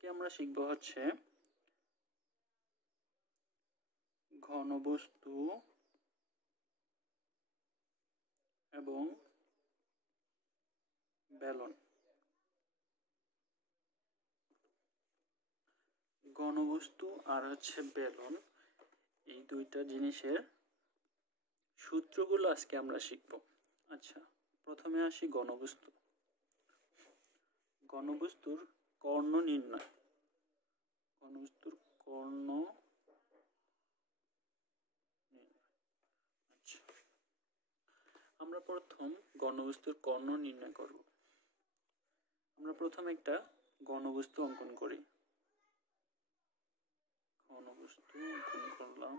আজকে আমরা শিখব হচ্ছে ঘনবস্তু এবং বেলন। ঘনবস্তু আর হচ্ছে বেলন, এই দুইটা জিনিসের সূত্রগুলো আজকে আমরা শিখব। আচ্ছা, প্রথমে আসি ঘনবস্তু। ঘনবস্তুর কর্ণ নির্ণয়। ঘনবস্তুর কর্ণ নির্ণয়। আচ্ছা, আমরা প্রথম ঘনবস্তুর কর্ণ নির্ণয় করব। আমরা প্রথম একটা ঘনবস্তু অঙ্কন করি। ঘনবস্তু অঙ্কন করলাম।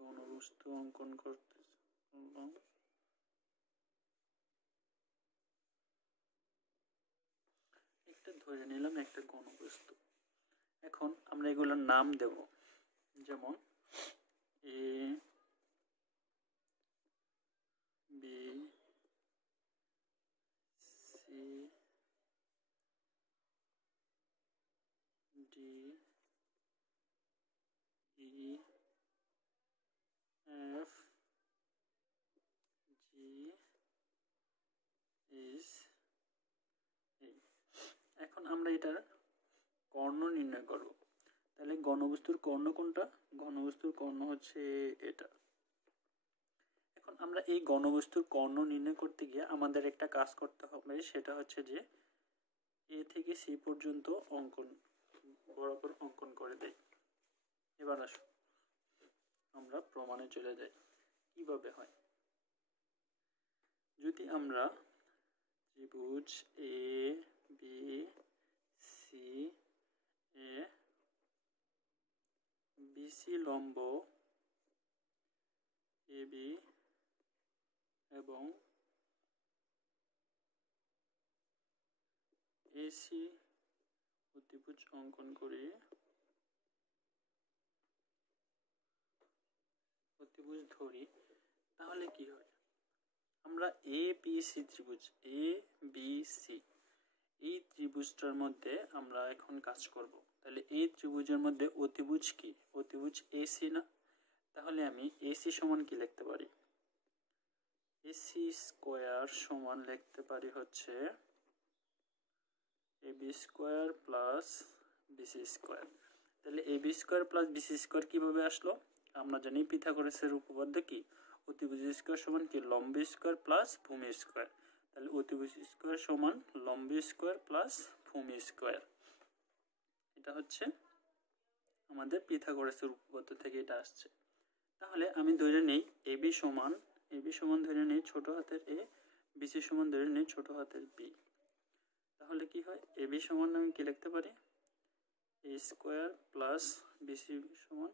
ঘনবস্তু অঙ্কন করলাম। একটা ধরে নিলাম একটা ঘনবস্তু। এখন আমরা এগুলোর নাম দেব, যেমন A, B, C, D, E, F, G, H, এই। এখন আমরা এটার কর্ণ নির্ণয় করব। তাহলে ঘনবস্তুর কর্ণ কোনটা? ঘনবস্তুর কর্ণ হচ্ছে এটা। এখন আমরা এই ঘনবস্তুর কর্ণ নির্ণয় করতে গিয়ে আমাদের একটা কাজ করতে হবে, সেটা হচ্ছে যে এ থেকে সি পর্যন্ত বরাবর অঙ্কন করে দেই। এবার আসো আমরা প্রমাণে চলে যাই কিভাবে হয়। যদি আমরা ত্রিভুজ এ বি সি এ বিসি লম্ব এ বি এবং এসি অতিভুজ অঙ্কন করি, অতিভুজ ধরি, তাহলে কি হয়? আমরা এ বি সি ত্রিভুজ, এ বি সি, এই ত্রিভুজটার মধ্যে আমরা এখন কাজ করব। তাহলে এই ত্রিভুজের মধ্যে অতিভুজ কি? অতিভুজ এসি না? তাহলে আমি এসি সমান কি লিখতে পারি? এসি স্কোয়ার সমান লিখতে পারি হচ্ছে A B square plus BC square. তাহলে A B square plus BC square কিভাবে আসলো? আমরা জানি পিথাগোরাসের উপপাদ্য কি? অতিভুজ স্কোয়ার সমান কি? লম্ব স্কোয়ার প্লাস ভূমি স্কোয়ার। তাহলে অতিভুজ স্কোয়ার সমান লম্ব স্কোয়ার প্লাস ভূমি স্কোয়ার। এটা হচ্ছে আমাদের পিথাগোরাসের উপপাদ্য থেকে এটা আসছে। তাহলে আমি ধরে নেই এ বি সমান ধরে নেই ছোট হাতের এ, বিসি সমান ধরে নেই ছোট হাতের বি। তাহলে কি হয়? এ বি সমান আমি কি লিখতে পারি? এ স্কোয়ার প্লাস বিসি সমান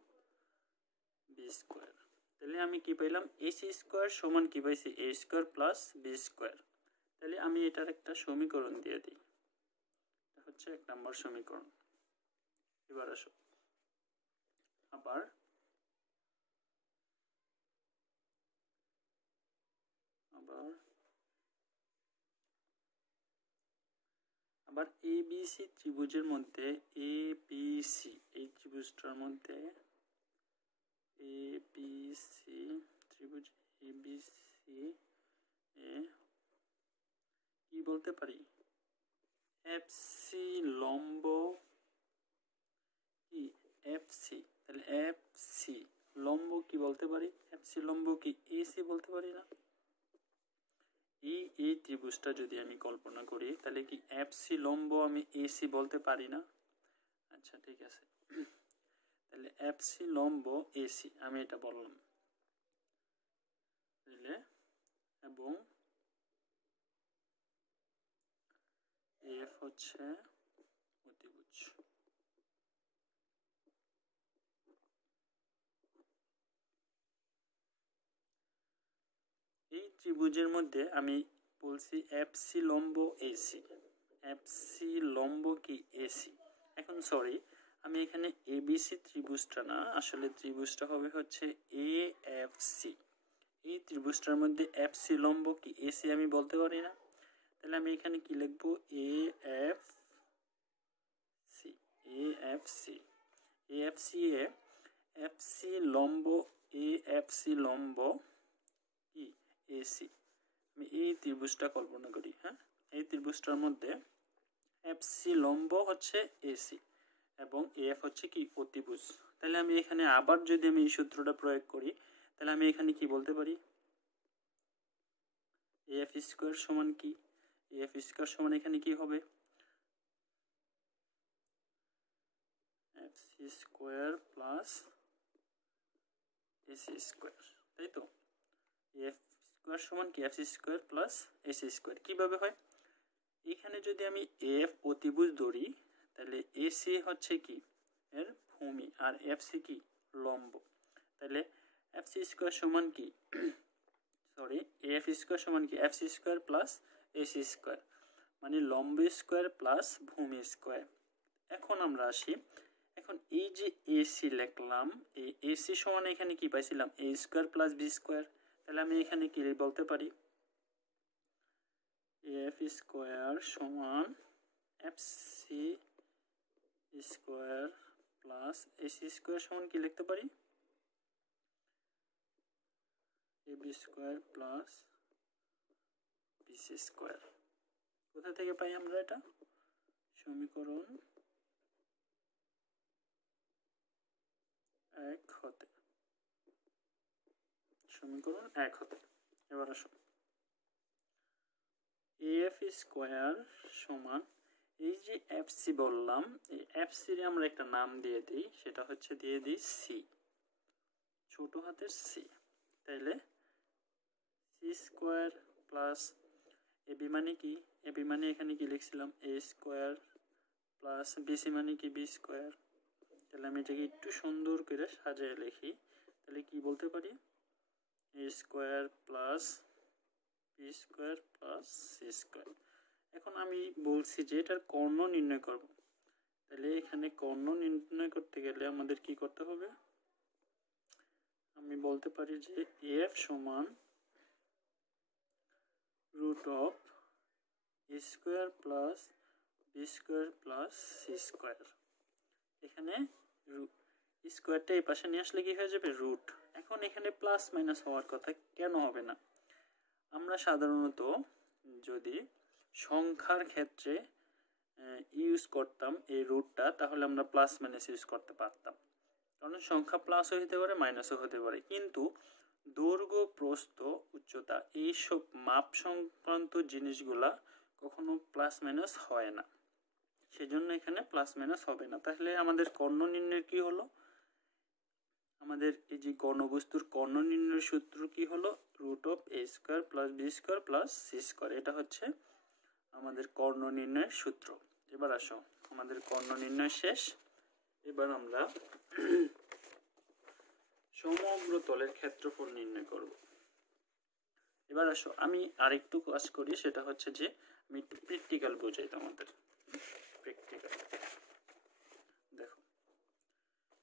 বি স্কোয়ার। তাহলে আমি কি পাইলাম? এসি স্কোয়ার সমান কি পাইছি? এ স্কোয়ার প্লাস বি স্কোয়ার। তাহলে আমি এটার একটা সমীকরণ দিয়ে দিই। এটা হচ্ছে 1 নম্বর সমীকরণ। এবার আসো আবার এ বি সি ত্রিভুজের মধ্যে এ বি সি, এই ত্রিভুজটার মধ্যে এ বি সি ত্রিভুজ এ বি সি এ কি বলতে পারি? এফ সি লম্ব কি? F C. তাহলে এফ সি লম্ব কি বলতে পারি? এফ সি লম্ব কি? এসি বলতে পারি না? এই ত্রিভুজটা যদি আমি কল্পনা করি, তাহলে কি এফ সি লম্ব আমি এসি বলতে পারি না? আচ্ছা ঠিক আছে, তাহলে এফ সি লম্ব এসি আমি এটা বললাম। তাহলে এবং এফ হচ্ছে অতিভুজ। এই ত্রিভুজের মধ্যে আমি বলছি এফ সি লম্ব এসি, এফ সি লম্ব কি? এসি। এখন সরি, আমি এখানে এবিসি ত্রিভুজটা না, আসলে ত্রিভুজটা হবে হচ্ছে এ এফ সি। এই ত্রিভুজটার মধ্যে এফসি লম্ব কি এসি আমি বলতে পারি না? তাহলে আমি এখানে কি লিখবো? এএফসি এএফসি এএফসি এ এফসি লম্ব এএফসি লম্ব কি এসি। আমি এই ত্রিভুজটা কল্পনা করি। হ্যাঁ, এই ত্রিভুজটার মধ্যে এফসি লম্ব হচ্ছে এসি এবং এফ হচ্ছে কি অতিভুজ। তাহলে আমি এখানে আবার যদি আমি এই সূত্রটা প্রয়োগ করি তাহলে আমি এখানে কি বলতে পারি? এফ স্কোয়ার সমান কি? এফ স্কোয়ার সমান এখানে কি হবে? FC square plus AC square, তাই তো? এফ স্কোয়ার সমান কি? FC square plus AC square. কিভাবে হয়? এখানে যদি আমি এফ অতিভুজ ধরি তাহলে এসি হচ্ছে কি এর ভূমি আর এফসি কি লম্ব। তাহলে এফসি স্কোয়ার সমান কি সরি এফ স্কোয়ার সমান কি FC square plus AC square, মানে লম্ব স্কোয়ার প্লাস ভূমি স্কোয়ার। এখন আমরা আসি, এখন এই যে এসি লিখলাম, এই এসি সমান এখানে কি পাইছিলাম? A square plus B square. তাহলে আমি এখানে কি বলতে পারি? এফ স্কোয়ার সমান FC square plus AC square সমান কি লিখতে পারি? A B square plus BC square. কোথা থেকে পাই আমরা এটা? সমীকরণ 1 হতে। সমীকরণ 1 হতে। এবার আসো, এফ স্কোয়ার সমান এই যে এফসি বললাম, এই এফসি রে আমরা একটা নাম দিয়ে দিই, সেটা হচ্ছে দিয়ে দিই সি, ছোট হাতের সি। তাইলে সি স্কোয়ার প্লাস এবি মানে কি? এবি মানে এখানে কি লিখছিলাম? এ স্কোয়ার প্লাস বিসি মানে কি বি স্কোয়ার। তাহলে আমি এটাকে একটু সুন্দর করে সাজিয়ে লিখি, তাহলে কি বলতে পারি? A square plus B square plus C square. এখন আমি বলছি যে এটার কর্ণ নির্ণয় করব। তাহলে এখানে কর্ণ নির্ণয় করতে গেলে আমাদের কি করতে হবে? আমি বলতে পারি যে এফ সমান root of A square plus B square plus C square. এখানে স্কোয়ারটা এই পাশে নিয়ে আসলে কি হয়ে যাবে? রুট। এখন এখানে প্লাস মাইনাস হওয়ার কথা, কেন হবে না? আমরা সাধারণত যদি সংখ্যার ক্ষেত্রে ইউজ করতাম এই রুটটা, তাহলে আমরা প্লাস মাইনাস ইউজ করতে পারতাম, কারণ সংখ্যা প্লাসও হতে পারে মাইনাসও হতে পারে। কিন্তু দৈর্ঘ্য, প্রস্থ, উচ্চতা এইসব মাপ সংক্রান্ত জিনিসগুলা কখনো প্লাস মাইনাস হয় না, সেজন্য এখানে প্লাস মাইনাস হবে না। তাহলে আমাদের কর্ণ নির্ণয় কি হলো? আমাদের এই যে গণবস্তুর কর্ণ নির্ণয়ের সূত্র কি হলো? Root of A square plus B square plus C square. এটা হচ্ছে আমাদের কর্ণ নির্ণয়ের সূত্র। এবার আসো, আমাদের কর্ণ নির্ণয় শেষ। এবার আমরা সমগ্র তলের ক্ষেত্রফল নির্ণয় করব। এবার আসো, আমি আরেকটু কাজ করি, সেটা হচ্ছে যে আমি একটু প্র্যাকটিক্যাল বোঝাই তোমাদের। প্র্যাকটিক্যাল দেখো,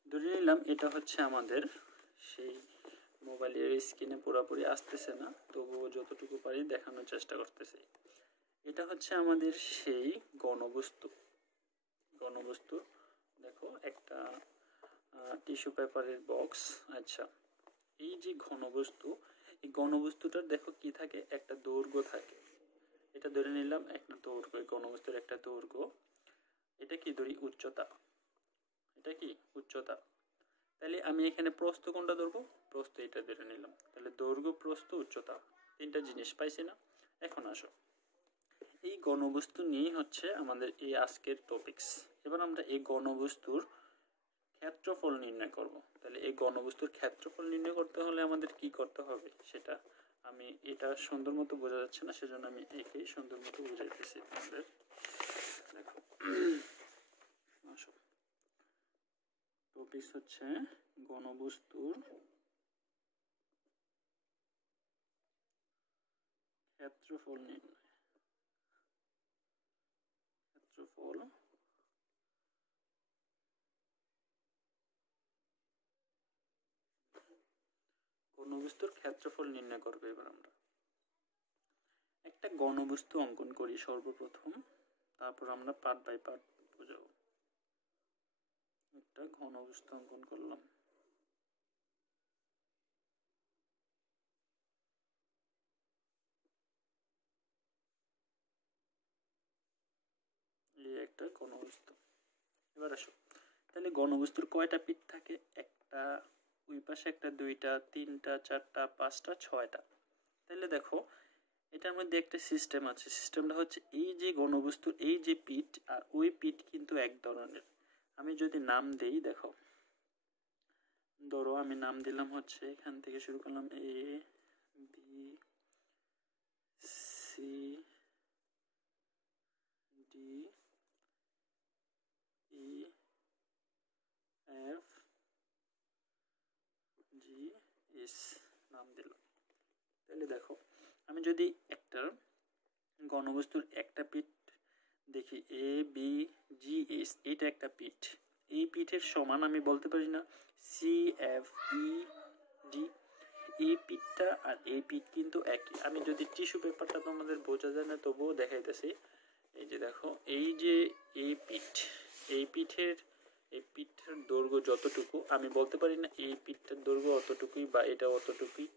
ধরে নিলাম এটা হচ্ছে আমাদের সেই মোবাইলের স্ক্রিনে পুরোপুরি আসতেছে না, তবুও যতটুকু পারি দেখানোর চেষ্টা করতেছি। এটা হচ্ছে আমাদের সেই ঘনবস্তু। দেখো একটা টিস্যু পেপারের বক্স। আচ্ছা, এই যে ঘনবস্তু, এই ঘনবস্তুটার দেখো কি থাকে? একটা দৈর্ঘ্য থাকে। এটা ধরে নিলাম একটা দৈর্ঘ্য, ঘনবস্তুর একটা দৈর্ঘ্য। এটা কি ধরি? উচ্চতা। এটা কি উচ্চতা। তাহলে আমি এখানে প্রস্থ কোনটা ধরবো? প্রস্থ এটা ধরে নিলাম। তাহলে দৈর্ঘ্য, প্রস্থ, উচ্চতা, তিনটা জিনিস পাইছি না? এখন আসো, এই ঘনবস্তু নিয়ে হচ্ছে আমাদের এই আজকের টপিকস। এবার আমরা এই ঘনবস্তুর ক্ষেত্রফল নির্ণয় করব। তাহলে এই ঘনবস্তুর ক্ষেত্রফল নির্ণয় করতে হলে আমাদের কি করতে হবে সেটা আমি, এটা সুন্দর মতো বোঝা যাচ্ছে না, সেজন্য আমি একেই সুন্দর মতো বুঝাইতেছি আমাদের। দেখো, আসো, টপিকস হচ্ছে ঘনবস্তুর ক্ষেত্রফল নির্ণয়। ক্ষেত্রফল ঘনবস্তুর ক্ষেত্রফল নির্ণয় করবে। এবার আমরা একটা ঘনবস্তু অঙ্কন করি সর্বপ্রথম, তারপর আমরা পার্ট বাই পার্ট বোঝাবো। একটা ঘনবস্তু অঙ্কন করলাম। এই একটা ঘনবস্তু। এবার আসো, তাহলে ঘনবস্তুর কয়টা পিঠ থাকে? একটা, ওই পাশে একটা, দুইটা, তিনটা, চারটা, পাঁচটা, ছয়টা। তাহলে দেখো এটার মধ্যে একটা সিস্টেম আছে। সিস্টেমটা হচ্ছে এই যে ঘনবস্তুর এই যে পিঠ আর ওই পিঠ কিন্তু এক ধরনের। আমি যদি নাম দেই, দেখো ধরো আমি নাম দিলাম হচ্ছে, এখান থেকে শুরু করলাম A B C D E F G S নাম দিলাম। তাহলে দেখো আমি যদি একটা ঘনবস্তুর একটা পিঠ দেখি এ বি জি এস, এটা একটা পিঠ। এই পিঠের সমান আমি বলতে পারি না সি এফ ই ডি? এই পিঠটা আর এই পিঠ কিন্তু একই। আমি যদি টিস্যু পেপারটা তোমাদের বোঝা যায় না তবুও দেখাইতেছি। এই যে দেখো এই যে এই পিঠ, এই পিঠের দৈর্ঘ্য যতটুকু, আমি বলতে পারি না এই পিঠটার দৈর্ঘ্য অতটুকুই বা এটা অতটুকুই।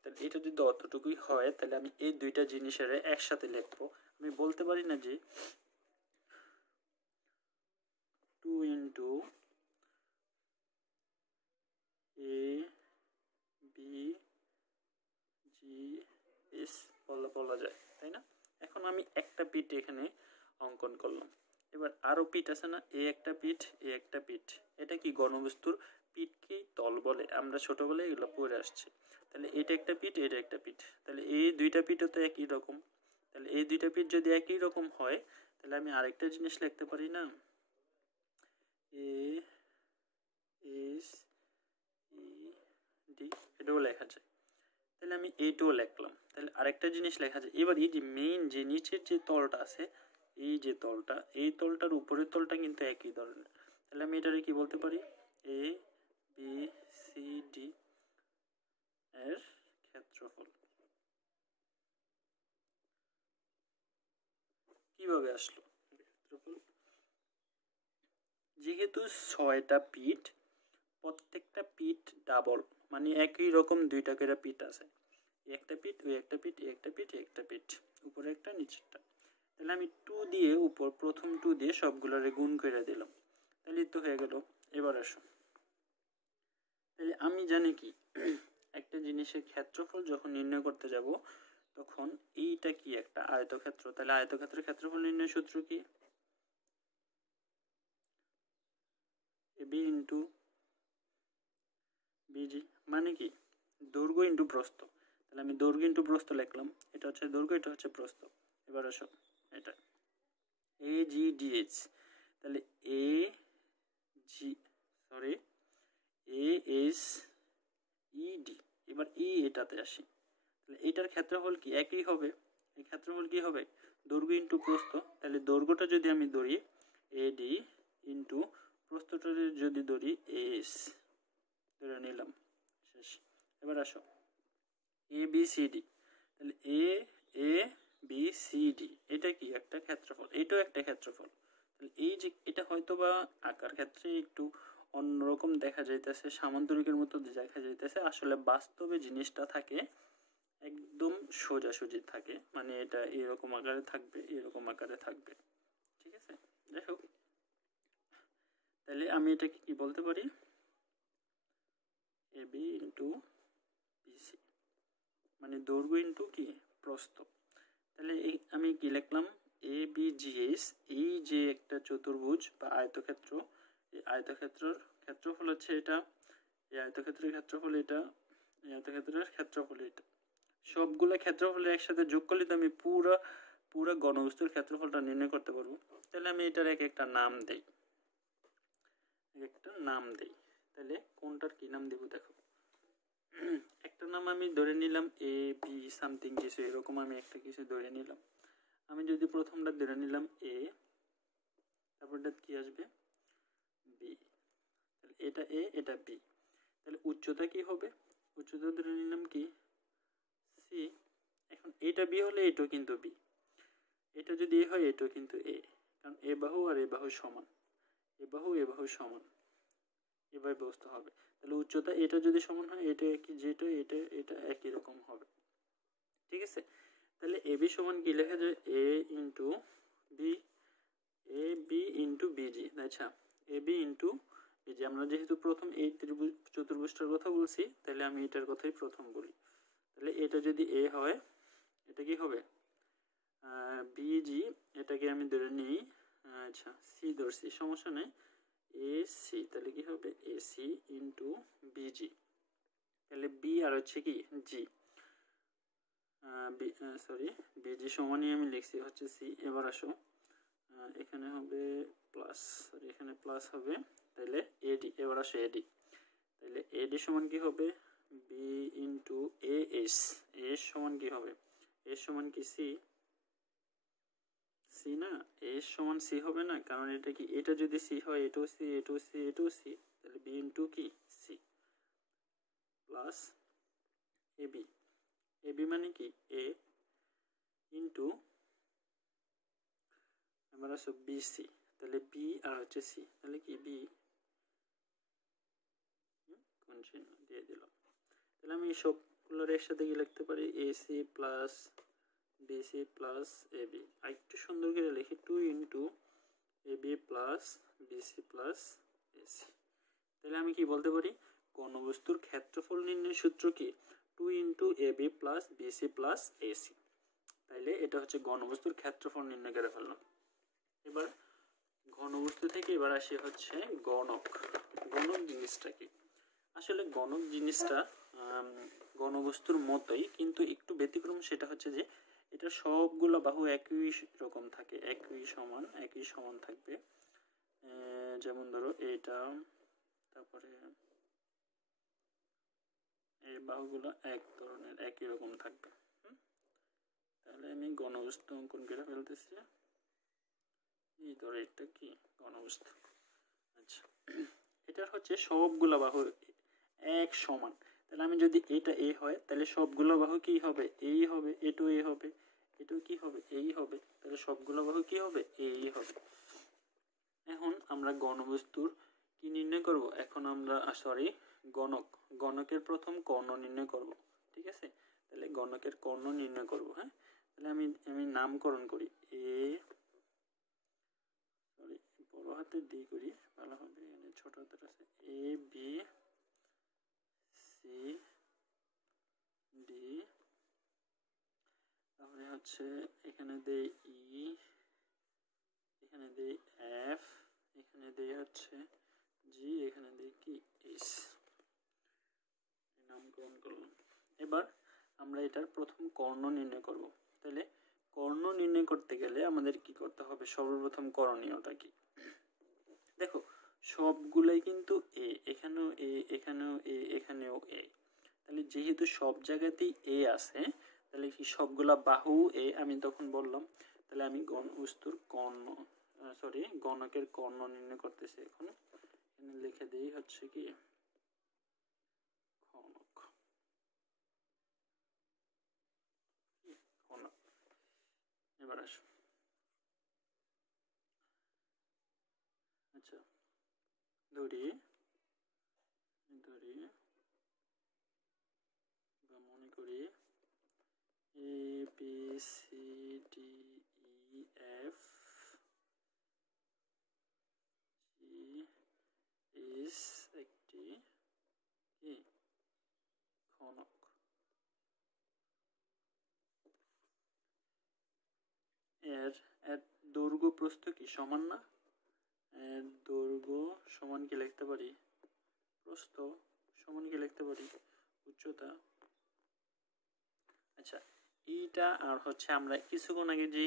তাহলে এটা যদি অতটুকুই হয় তাহলে আমি এই দুইটা জিনিসের একসাথে লিখবো। আমি বলতে পারি না যে 2 into A B G S বলা যায়, তাই না? এখন আমি একটা পিঠ এখানে অঙ্কন করলাম। এবার আরো পিঠ আছে না, এ একটা পিঠ, এ একটা পিঠ। এটা কি ঘনবস্তুর পিঠকেই তল বলে, আমরা ছোটবেলায় এগুলো পড়ে আসছি। তাহলে এটা একটা পিঠ, এটা একটা পিঠ, তাহলে এই দুইটা পিঠও তো একই রকম। তাহলে এই দুইটা পিঠ যদি একই রকম হয় তাহলে আমি আরেকটা জিনিস লিখতে পারি না, এ এস ই ডি, এটাও লেখা যায়। তাহলে আমি এইটাও লিখলাম। তাহলে আরেকটা জিনিস লেখা যায়। এবার এই যে মেইন যে নিচের যে তলটা আছে, এই যে তলটা, এই তলটার উপরের তলটা কিন্তু একই ধরনের। তাহলে আমি এটারে কি বলতে পারি, এ বি সি ডি এর ক্ষেত্রফল। কিভাবে আসলো ক্ষেত্রফল? যেহেতু 6টা পিঠ, প্রত্যেকটা পিঠ ডাবল, মানে একই রকম দুইটা করে পিঠ আছে। একটা পিঠ, ওই একটা পিঠ, একটা পিঠ, একটা পিঠ, উপরে একটা নিচেরটা। তাহলে আমি 2 দিয়ে উপর প্রথম 2 দিয়ে সবগুলোরে গুণ করে দিলাম, তাহলে তো হয়ে গেল। এবার আসো, তাহলে আমি জানি কি একটা জিনিসের ক্ষেত্রফল যখন নির্ণয় করতে যাব তখন এইটা কি একটা আয়তক্ষেত্র, তাহলে আয়তক্ষেত্রের ক্ষেত্রফল নির্ণয় সূত্র কি, বি ইন্টু বিজি, মানে কি দৈর্ঘ্য ইন্টু প্রস্থ। তাহলে আমি দৈর্ঘ্য ইন্টু প্রস্থ লিখলাম, এটা হচ্ছে দৈর্ঘ্য, এটা হচ্ছে প্রস্থ। এবার আসো এটা এ জি ডি এইচ, তাহলে A G A S E D. এবার এটাতে আসি, তাহলে এটার ক্ষেত্রফল কি একই হবে। এই ক্ষেত্রফল কি হবে, দৈর্ঘ্য ইন্টু প্রস্থ। তাহলে দৈর্ঘ্যটা যদি আমি ধরি এ ডি ইন্টু প্রস্থটা যদি ধরি এস, ধরে নিলাম, শেষ। এবার আসো এ বি সি ডি, তাহলে এ বি সি ডি এটা কি একটা ক্ষেত্রফল, এটাও একটা ক্ষেত্রফল। তাহলে এই যে এটা হয়তো বা আকার ক্ষেত্রে একটু অন্যরকম দেখা যাইতেছে, সামান্তরিকের মতো দেখা যাইতেছে, আসলে বাস্তবে জিনিসটা থাকে একদম সোজাসুজি থাকে, মানে এটা এরকম আকারে থাকবে, এরকম আকারে থাকবে, ঠিক আছে? যাই হোক, তাহলে আমি এটাকে কি বলতে পারি, এ বি ইন্টু বিসি, মানে দৈর্ঘ্য ইন্টু কি প্রস্থ। তাহলে এই আমি কি লিখলাম, এ বি জি এস, এই যে একটা চতুর্ভুজ বা আয়তক্ষেত্র, এই আয়তক্ষেত্রের ক্ষেত্রফল হচ্ছে এটা, এই আয়তক্ষেত্রের ক্ষেত্রফল এটা, এই আয়তক্ষেত্রের ক্ষেত্রফল এটা। সবগুলো ক্ষেত্রফল একসাথে যোগ করলে তো আমি পুরো ঘনবস্তুর ক্ষেত্রফলটা নির্ণয় করতে পারবো। তাহলে আমি এটার একটা নাম দেই, তাহলে কোনটার কি নাম দেব দেখো। একটা নাম আমি ধরে নিলাম এ বি সামথিং কিছু, এরকম আমি একটা কিছু ধরে নিলাম। আমি যদি প্রথমটা ধরে নিলাম এ, তারপরটা কি আসবে বি, তাহলে এটা এ, এটা বি। তাহলে উচ্চতা কি হবে, উচ্চতা ধরে নিলাম কি সি। এখন এটা বি হলে এটাও কিন্তু বি, এটা যদি এ হয় এটাও কিন্তু এ, কারণ এ বাহু আর এ বাহু সমান, এ বাহু সমান, এভাবে ব্যবস্থা হবে। তাহলে উচ্চতা এটা যদি সমান হয় এটা একই, যেটা এটা এটা একই রকম হবে, ঠিক আছে। তাহলে এ বি সমান কি লেখা যায়, এ into B, A B into busy. আচ্ছা, এ বি ইন্টু বিজি, আমরা যেহেতু প্রথম এই ত্রিভুজ চতুর্ভুজটার কথা বলছি তাহলে আমি এটার কথাই প্রথম বলি। তাহলে এটা যদি এ হয় এটা কি হবে বিজি, এটাকে আমি ধরে নিই আচ্ছা সি ধরছি, সমস্যা নেই, এ সি, তাহলে কি হবে এ সি ইন্টু বিজি। তাহলে বি আর হচ্ছে কি জি, সরি বিজি সমানই আমি লিখছি হচ্ছে সি। এবার আসো এখানে হবে প্লাস, সরি এখানে প্লাস হবে, তাহলে এডি। এবার আসো এডি, তাহলে এডি সমান কি হবে B into A S, S সমান কি হবে, এস সমান কি সি, সি না, এস সমান সি হবে না, কারণ এটা কি, এটা যদি সি হয় এটাও সি, এটাও সি, এটাও সি, তাহলে বি ইন্টু কি সি প্লাস এবি, এবি মানে কি এ ইন্টু, এবার আসো বিসি, তাহলে বি আর হচ্ছে সি, তাহলে কি বি কোন চিহ্ন দিয়ে দিলাম। তাহলে আমি সবগুলোর একসাথে কি লিখতে পারি, AC plus BC plus AB, আর একটু সুন্দর করে লিখি two into AB plus BC plus AC. তাহলে আমি কি বলতে পারি, ঘনবস্তুর ক্ষেত্রফল নির্ণয়ের সূত্র কি two into AB plus BC plus AC. তাইলে এটা হচ্ছে ঘনবস্তুর ক্ষেত্রফল নির্ণয় করে ফেললাম। এবার ঘনবস্তু থেকে এবার আসি হচ্ছে গণক। গণক জিনিসটা কি, আসলে গণক জিনিসটা ঘনবস্তুর মতোই কিন্তু একটু ব্যতিক্রম, সেটা হচ্ছে যে এটা সবগুলো বাহু একই রকম থাকে, একই সমান থাকবে। যেমন ধরো এটা, তারপরে এই বাহুগুলো এক ধরনের একই রকম থাকবে। তাহলে আমি ঘনবস্তু অঙ্কন করে ফেলতেছি, এই ধরো এটা কি ঘনবস্তু। আচ্ছা, এটা হচ্ছে সবগুলো বাহু এক সমান, তাহলে আমি যদি এটা এ হয় তাহলে সবগুলো বাহু কি হবে এই হবে, এটাও এ হবে, এটাও কি হবে এই হবে, তাহলে সবগুলো বাহু কি হবে এই হবে। এখন আমরা ঘনবস্তুর কি নির্ণয় করব, এখন আমরা সরি গণকের প্রথম কর্ণ নির্ণয় করব, ঠিক আছে। তাহলে গণকের কর্ণ নির্ণয় করব। হ্যাঁ, তাহলে আমি নামকরণ করি, এ সরি বড় হাতে ডি করি ভালো হবে, এখানে ছোট হাতের আছে, এ বি সি ডি, তাহলে হচ্ছে এখানে দেই ই, এখানে দেই এফ, এখানে দেই হচ্ছে জি, এখানে দেই কি এস, নামকরণ করলাম। এবার আমরা এটার প্রথম কর্ণ নির্ণয় করব। তাহলে কর্ণ নির্ণয় করতে গেলে আমাদের কি করতে হবে, সর্বপ্রথম করণীয়টা কি, দেখো সবগুলাই কিন্তু এ, এখানেও এ, এখানেও এ, এখানেও এ, তাহলে যেহেতু সব জায়গাতেই এ আছে তাহলে কি সবগুলা বাহু এ, আমি তখন বললাম তাহলে আমি ঘনবস্তুর কর্ণ সরি গণকের কর্ণ নির্ণয় করতেছি। এখন এখানে লিখে দেই হচ্ছে কি ঘনক, ঘনক। এবার আসো, আচ্ছা ধরি বা মনে করি A B C D E F G S একটি কি ঘনক। এর এর দৈর্ঘ্য প্রস্থ কি সমান না, এর দৈর্ঘ্য সমান কি লিখতে পারি, প্রস্থ সমান কি লিখতে পারি উচ্চতা। আচ্ছা, এইটা আর হচ্ছে আমরা কিছুক্ষণ আগে যে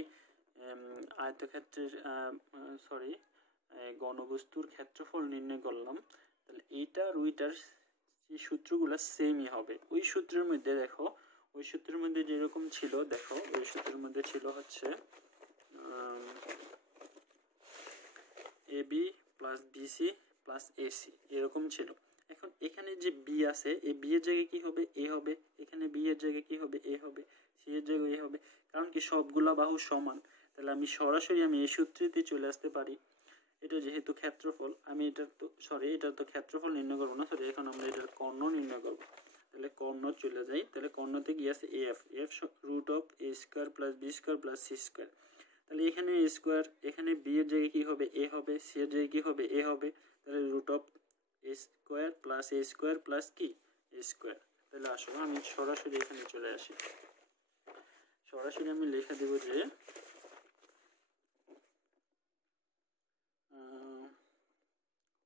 আয়তক্ষেত্রের সরি ঘনবস্তুর ক্ষেত্রফল নির্ণয় করলাম, তাহলে এইটা আর ওইটার যে সূত্রগুলো সেমই হবে। ওই সূত্রের মধ্যে দেখো, ওই সূত্রের মধ্যে যেরকম ছিল, দেখো ওই সূত্রের মধ্যে ছিল হচ্ছে AB plus BC plus AC, এরকম ছিল। এখন এখানে যে বি আছে, এই বি এর জায়গায় কি হবে? এ হবে। এখানে বি এর জায়গায় কি হবে? এ হবে। সি এর জায়গায় এ হবে। কারণ কি সবগুলা বাহু সমান, তাহলে আমি সরাসরি এই সূত্রেতে চলে আসতে পারি। এটা যেহেতু ক্ষেত্রফল, আমি এটার তো ক্ষেত্রফল নির্ণয় করবো না, সরি, এখন আমরা এটার কর্ণ নির্ণয় করবো। তাহলে কর্ণ চলে যাই, তাহলে কর্ণতে কি আছে? F. F root of A square plus B square plus C square. তাহলে এখানে এ স্কোয়ার, এখানে বি এর জায়গায় কি হবে? এ হবে। সি এর জায়গায় কি হবে? এ হবে। তাহলে root of A square plus কি? A square. তাহলে আসলে আমি সরাসরি এখানে চলে আসি, সরাসরি আমি লিখে দেব যে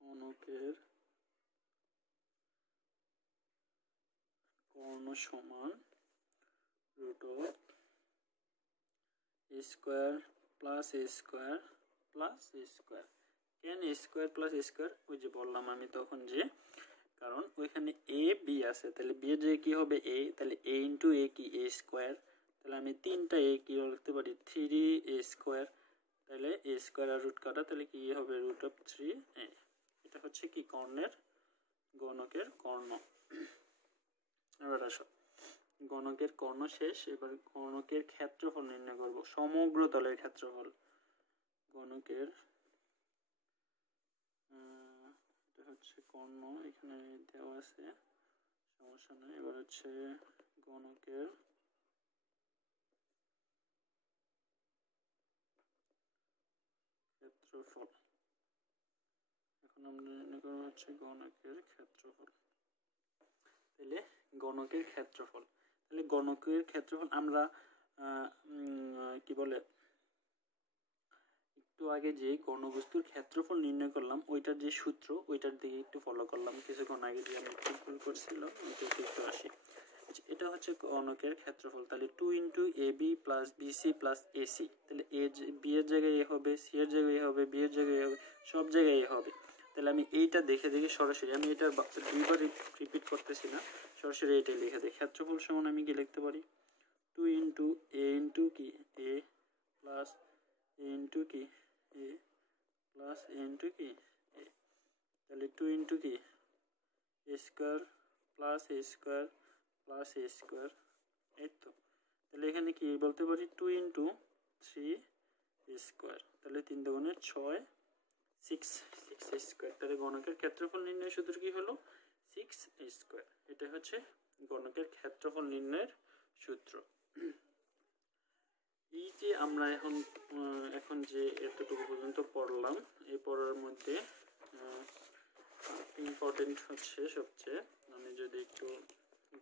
ঘনকের কর্ণ সমান root of A square plus A square plus A square. কেন A square plus A square? ওই যে বললাম আমি তখন যে, কারণ ওইখানে এ বি আছে, তাহলে বি এর জায়গায় কি হবে? এ। তাহলে এ ইন্টু এ কি? A square. তাহলে আমি তিনটা এ কি লিখতে পারি? 3 এ স্কোয়ার। তাহলে এ স্কোয়ার আর রুট কাটা, তাহলে কি হবে? রুট অফ 3 এ। এটা হচ্ছে কি? গণকের কর্ণ। এবার আসো, গণকের কর্ণ শেষ, এবার গণকের ক্ষেত্রফল নির্ণয় করব, সমগ্র তলের ক্ষেত্রফল। গণকের এটা হচ্ছে কর্ণ, এখানে দেওয়া আছে, সমস্যা নেই। এবার হচ্ছে গণকের ক্ষেত্রফল। এখন আমরা নির্ণয় করব হচ্ছে গণকের ক্ষেত্রফল। তাহলে গণকের ক্ষেত্রফল, তাহলে গণকের ক্ষেত্রফল আমরা কি বলে, একটু আগে যে ঘনবস্তুর ক্ষেত্রফল নির্ণয় করলাম, ওইটার যে সূত্র, ওইটার দিকে একটু ফলো করলাম। কিছুক্ষণ আগে যে আমি একটু ভুল করছিলাম, ওইটাতে একটু আসি। এটা হচ্ছে গণকের ক্ষেত্রফল। তাহলে 2 into A B plus BC plus AC. তাহলে বি এর জায়গায় এ হবে, সি এর জায়গায় এ হবে, বি এর জায়গায় এ হবে, সব জায়গায় এ হবে। তাহলে আমি এইটা দেখে সরাসরি, আমি এটা দুইবার রিপিট করতেছি না, সরাসরি এটাই লিখে দিই। ক্ষেত্রফল সমান আমি কি লিখতে পারি? 2 ইন্টু এ ইন্টু কি? এ প্লাস এ ইন্টু কি? এ প্লাস এ ইন্টু কি? এ। তাহলে 2 ইন্টু কি? A square plus A square plus A square. এই তো, তাহলে এখানে কি বলতে পারি? 2 ইন্টু 3 স্কোয়ার। তাহলে 3 দুগুণে 6, 6 স্কোয়ার। তাহলে গণকের ক্ষেত্রফল নির্ণয়ের সূত্র কি হলো? 6 স্কোয়ার। এটা হচ্ছে গণকের ক্ষেত্রফল নির্ণয়ের সূত্র। এই যে আমরা এখন যে এতটুকু পর্যন্ত পড়লাম, এই পড়ার মধ্যে ইম্পর্টেন্ট হচ্ছে সবচেয়ে, আমি যদি একটু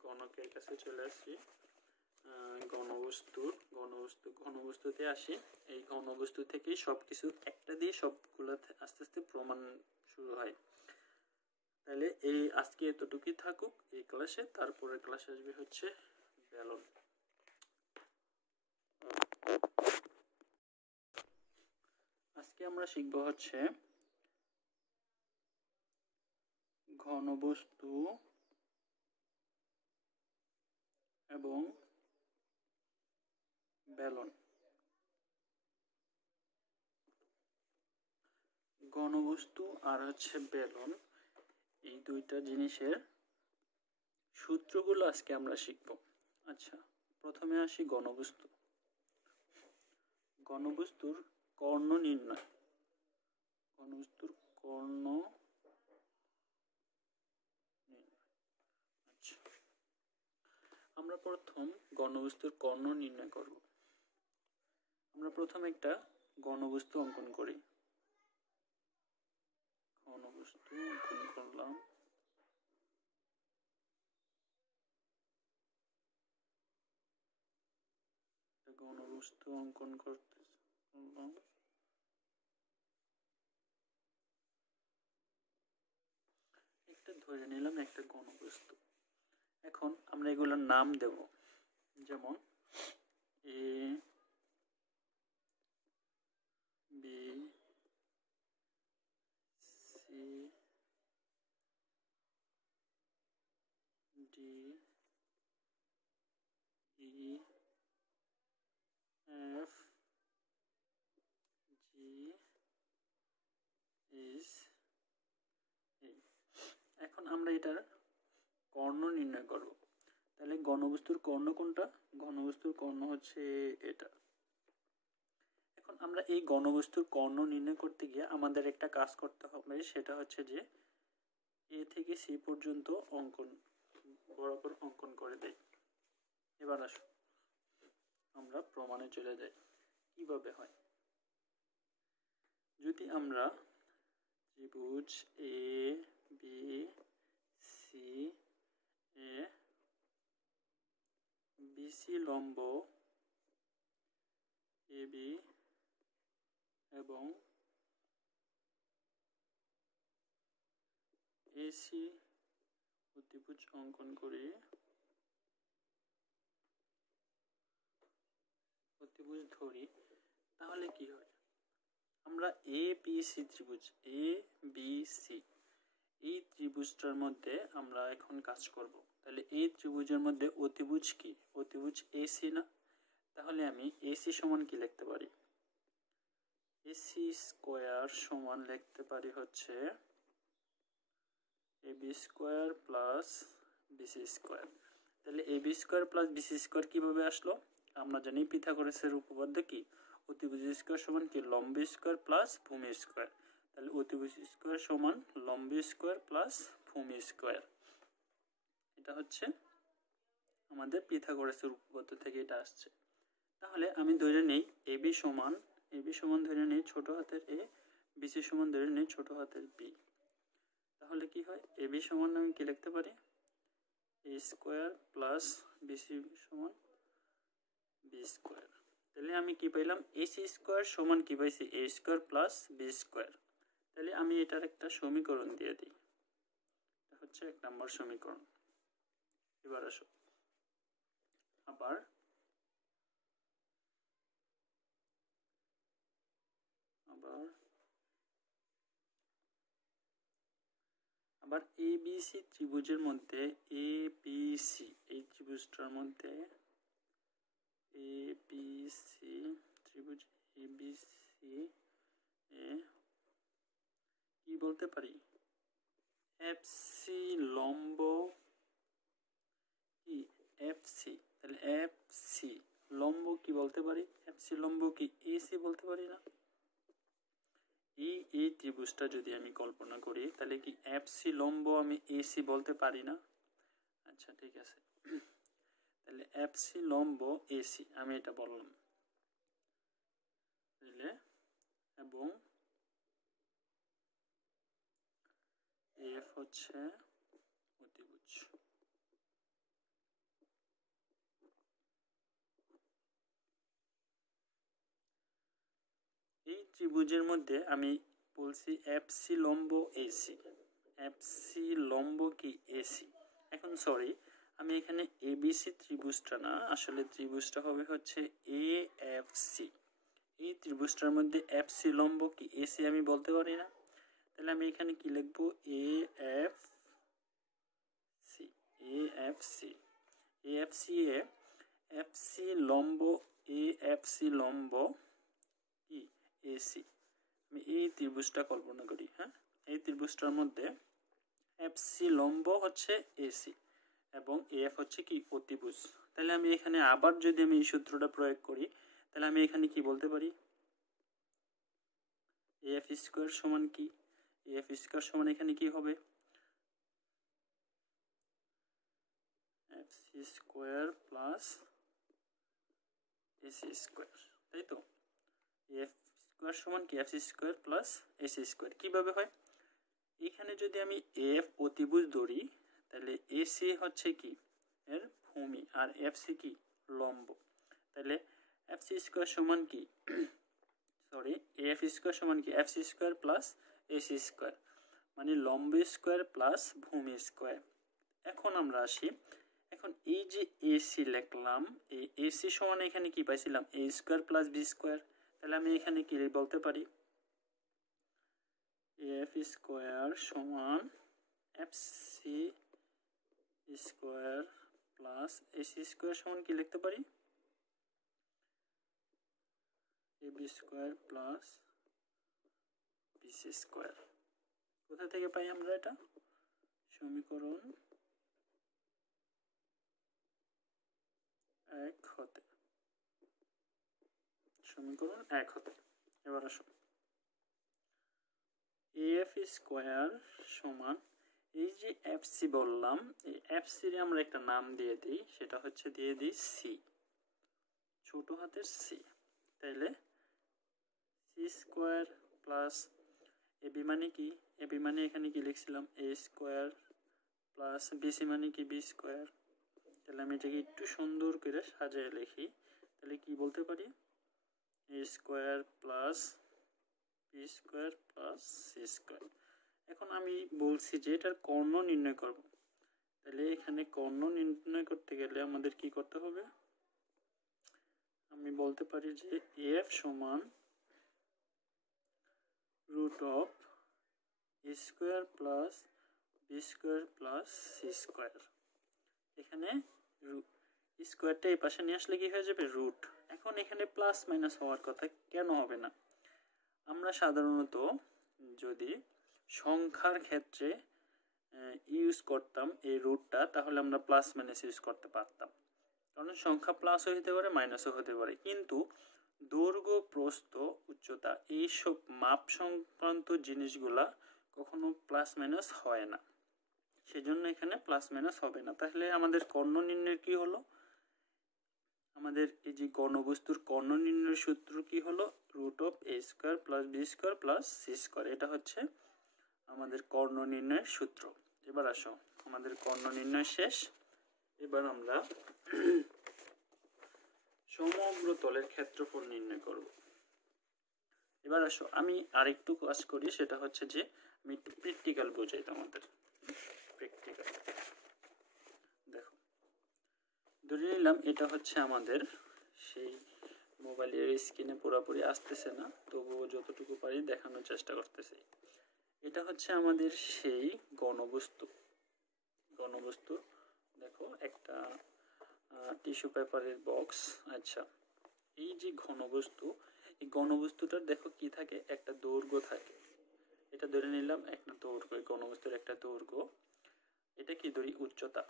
গণকের কাছে চলে আসি, ঘনবস্তুতে আসি। এই ঘনবস্তু থেকেই সবকিছু একটা দিয়ে সবগুলো আস্তে আস্তে প্রমাণ শুরু হয়। তাহলে এই আজকে এতটুকুই থাকুক এই ক্লাসে, তারপরে ক্লাসে আসবে হচ্ছে বেলন। আজকে আমরা শিখব হচ্ছে ঘনবস্তু এবং বেলন। ঘনবস্তু আর হচ্ছে বেলন, এই দুইটা জিনিসের সূত্রগুলো আজকে আমরা শিখব। আচ্ছা, প্রথমে আসি ঘনবস্তু। ঘনবস্তুর কর্ণ নির্ণয়। ঘনবস্তুর কর্ণ নির্ণয়। আচ্ছা, আমরা প্রথম ঘনবস্তুর কর্ণ নির্ণয় করব। আমরা প্রথম একটা ঘনবস্তু অঙ্কন করি। ঘনবস্তু অঙ্কন করলাম। ঘনবস্তু অঙ্কন করলাম। একটা ধরে নিলাম একটা ঘনবস্তু। এখন আমরা এগুলোর নাম দেব, যেমন A B C D E F G H এই। এখন আমরা এটার কর্ণ নির্ণয় করব। তাহলে ঘনবস্তুর কর্ণ কোনটা? ঘনবস্তুর কর্ণ হচ্ছে এটা। এখন আমরা এই ঘনবস্তুর কর্ণ নির্ণয় করতে গিয়ে আমাদের একটা কাজ করতে হবে, সেটা হচ্ছে যে এ থেকে সি পর্যন্ত বরাবর অঙ্কন করে দেই। এবার আসো আমরা প্রমাণে চলে যাই কিভাবে হয়। যদি আমরা ত্রিভুজ এ বি সি এ বিসি লম্ব এ বি এবং এসি অতিভুজ অঙ্কন করি, অতিভুজ ধরি, তাহলে কি হয়? আমরা এ বি সি ত্রিভুজ এ বি সি এই ত্রিভুজটার মধ্যে আমরা এখন কাজ করব। তাহলে এই ত্রিভুজের মধ্যে অতিভুজ কি? অতিভুজ এসি না? তাহলে আমি এসি সমান কি লিখতে পারি? এসি স্কোয়ার সমান লিখতে পারি হচ্ছে A B square plus BC square. তাহলে A B square plus BC square কীভাবে আসলো? আমরা জানি পিথাগোরাসের উপপাদ্য কি? অতিভুজ স্কোয়ার সমান কি? লম্ব স্কোয়ার প্লাস ভূমি স্কোয়ার। তাহলে অতিভুজ স্কোয়ার সমান লম্ব স্কোয়ার প্লাস ভূমি স্কোয়ার। এটা হচ্ছে আমাদের পিথাগোরাসের উপপাদ্য থেকে এটা আসছে। তাহলে আমি ধরে নেই এ বি সমান ধরে নেই ছোট হাতের এ, বিসি সমান ধরে নেই ছোট হাতের বি। তাহলে কি হয়? এ বি সমান আমি কি লিখতে পারি? এ স্কোয়ার প্লাস বিসি সমান বি স্কোয়ার। তাহলে আমি কি পাইলাম? এসি স্কোয়ার সমান কি পাইছি? এ স্কোয়ার প্লাস বি স্কোয়ার। তাহলে আমি এটার একটা সমীকরণ দিয়ে দিই, এটা হচ্ছে 1 নম্বর সমীকরণ। এবার আসো আবার এ বি সি ত্রিভুজের মধ্যে এ বি সি এই ত্রিভুজটার মধ্যে এ বি সি ত্রিভুজ এ বি সি এ কি বলতে পারি? এফ সি লম্ব কি? F C. তাহলে এফ সি লম্ব কি বলতে পারি? এফ সি লম্ব কি? এ সি বলতে পারি না? এই ত্রিভুজটা যদি আমি কল্পনা করি, তাহলে কি এফ সি লম্ব আমি এ সি বলতে পারি না? আচ্ছা ঠিক আছে, তাহলে এফ সি লম্ব এ সি আমি এটা বললাম। তাহলে এবং এফ হচ্ছে অতিভুজ। এই ত্রিভুজের মধ্যে আমি বলছি এফ সি লম্ব এসি, এফ সি লম্ব কি? এসি। এখন সরি, আমি এখানে এবিসি ত্রিভুজটা না, আসলে ত্রিভুজটা হবে হচ্ছে এ এফ সি। এই ত্রিভুজটার মধ্যে এফ সি লম্ব কি? এসি আমি বলতে পারি না? তাহলে আমি এখানে কি লিখবো? A F C. A F C, A F C A F C লম্ব, এ এফ সি লম্ব কি? এসি। আমি এই ত্রিভুজটা কল্পনা করি। হ্যাঁ, এই ত্রিভুজটার মধ্যে এফ সি লম্ব হচ্ছে এসি এবং এফ হচ্ছে কি? অতিভুজ। তাহলে আমি এখানে আবার যদি আমি এই সূত্রটা প্রয়োগ করি, তাহলে আমি এখানে কি বলতে পারি? এফ স্কোয়ার সমান কি? এফ স্কোয়ার সমান এখানে কি হবে? F C square plus AC square, তাই তো? এফ স্কোয়ার সমান কি? F C square plus AC square. কীভাবে হয়? এখানে যদি আমি এফ অতিভুজ ধরি, তাহলে এসি হচ্ছে কি? এর ভূমি, আর এফ সি কি? লম্ব। তাহলে এফ সি স্কোয়ার সমান কি? সরি, এফ স্কোয়ার সমান কি? F C square plus AC square, মানে লম্ব স্কোয়ার প্লাস ভূমি স্কোয়ার। এখন আমরা আসি, এখন এই যে এসি লিখলাম, এই এসি সমান এখানে কি পাইছিলাম? A square plus B square. তাহলে আমি এখানে কি বলতে পারি? এফ স্কোয়ার সমান F C square plus AC square সমান কি লিখতে পারি? A B square plus BC square. কোথা থেকে পাই আমরা এটা? সমীকরণ 1 হতে, সমীকরণ 1 হতে। এবার আসো, AF স্কয়ার সমান এই যে FC বললাম, এই FC রে আমরা একটা নাম দিয়ে দিই, সেটা হচ্ছে দিয়ে দিই সি, ছোট হাতের সি। তাইলে সি স্কয়ার প্লাস এবি মানে কি, এবি মানে এখানে কি লিখছিলাম এ স্কয়ার প্লাস বিসি মানে কি বি স্কয়ার। তাহলে আমি এটাকে একটু সুন্দর করে সাজিয়ে লিখি, তাহলে কি বলতে পারি, A square plus B square plus C square. এখন আমি বলছি যে এটার কর্ণ নির্ণয় করব, তাহলে এখানে কর্ণ নির্ণয় করতে গেলে আমাদের কি করতে হবে, আমি বলতে পারি যে এফ সমান root of A square plus B square plus C square. এখানে স্কয়ারটা এই পাশে নিয়ে আসলে কি হয়ে যাবে, রুট। এখন এখানে প্লাস মাইনাস হওয়ার কথা, কেন হবে না? আমরা সাধারণত যদি সংখ্যার ক্ষেত্রে ইউজ করতাম এই রুটটা, তাহলে আমরা প্লাস মাইনাস ইউজ করতে পারতাম, কারণ সংখ্যা প্লাসও হতে পারে মাইনাসও হতে পারে। কিন্তু দৈর্ঘ্য, প্রস্থ, উচ্চতা এইসব মাপ সংক্রান্ত জিনিসগুলা কখনো প্লাস মাইনাস হয় না, সেজন্য এখানে প্লাস মাইনাস হবে না। তাহলে আমাদের কর্ণ নির্ণয় কি হলো, আমাদের এই যে গণবস্তুর কর্ণ নির্ণয়ের সূত্র কি হলো, root of A square plus B square plus C square. এটা হচ্ছে আমাদের কর্ণ নির্ণয়ের সূত্র। এবার আসো, আমাদের কর্ণ নির্ণয় শেষ। এবার আমরা সমগ্র তলের ক্ষেত্রফল নির্ণয় করব। এবার আসো, আমি আরেকটু কাজ করি, সেটা হচ্ছে যে আমি একটু প্র্যাকটিক্যাল বোঝাই তোমাদের। প্র্যাকটিক্যাল দেখো, ধরে নিলাম এটা হচ্ছে আমাদের সেই মোবাইলের স্ক্রিনে পুরোপুরি আসতেছে না, তবুও যতটুকু পারি দেখানোর চেষ্টা করতেছি। এটা হচ্ছে আমাদের সেই ঘনবস্তু। দেখো একটা টিস্যু পেপারের বক্স। আচ্ছা, এই যে ঘনবস্তু, এই ঘনবস্তুটার দেখো কি থাকে, একটা দৈর্ঘ্য থাকে। এটা ধরে নিলাম একটা দৈর্ঘ্য, এই ঘনবস্তুর একটা দৈর্ঘ্য। এটা কি ধরি, উচ্চতা।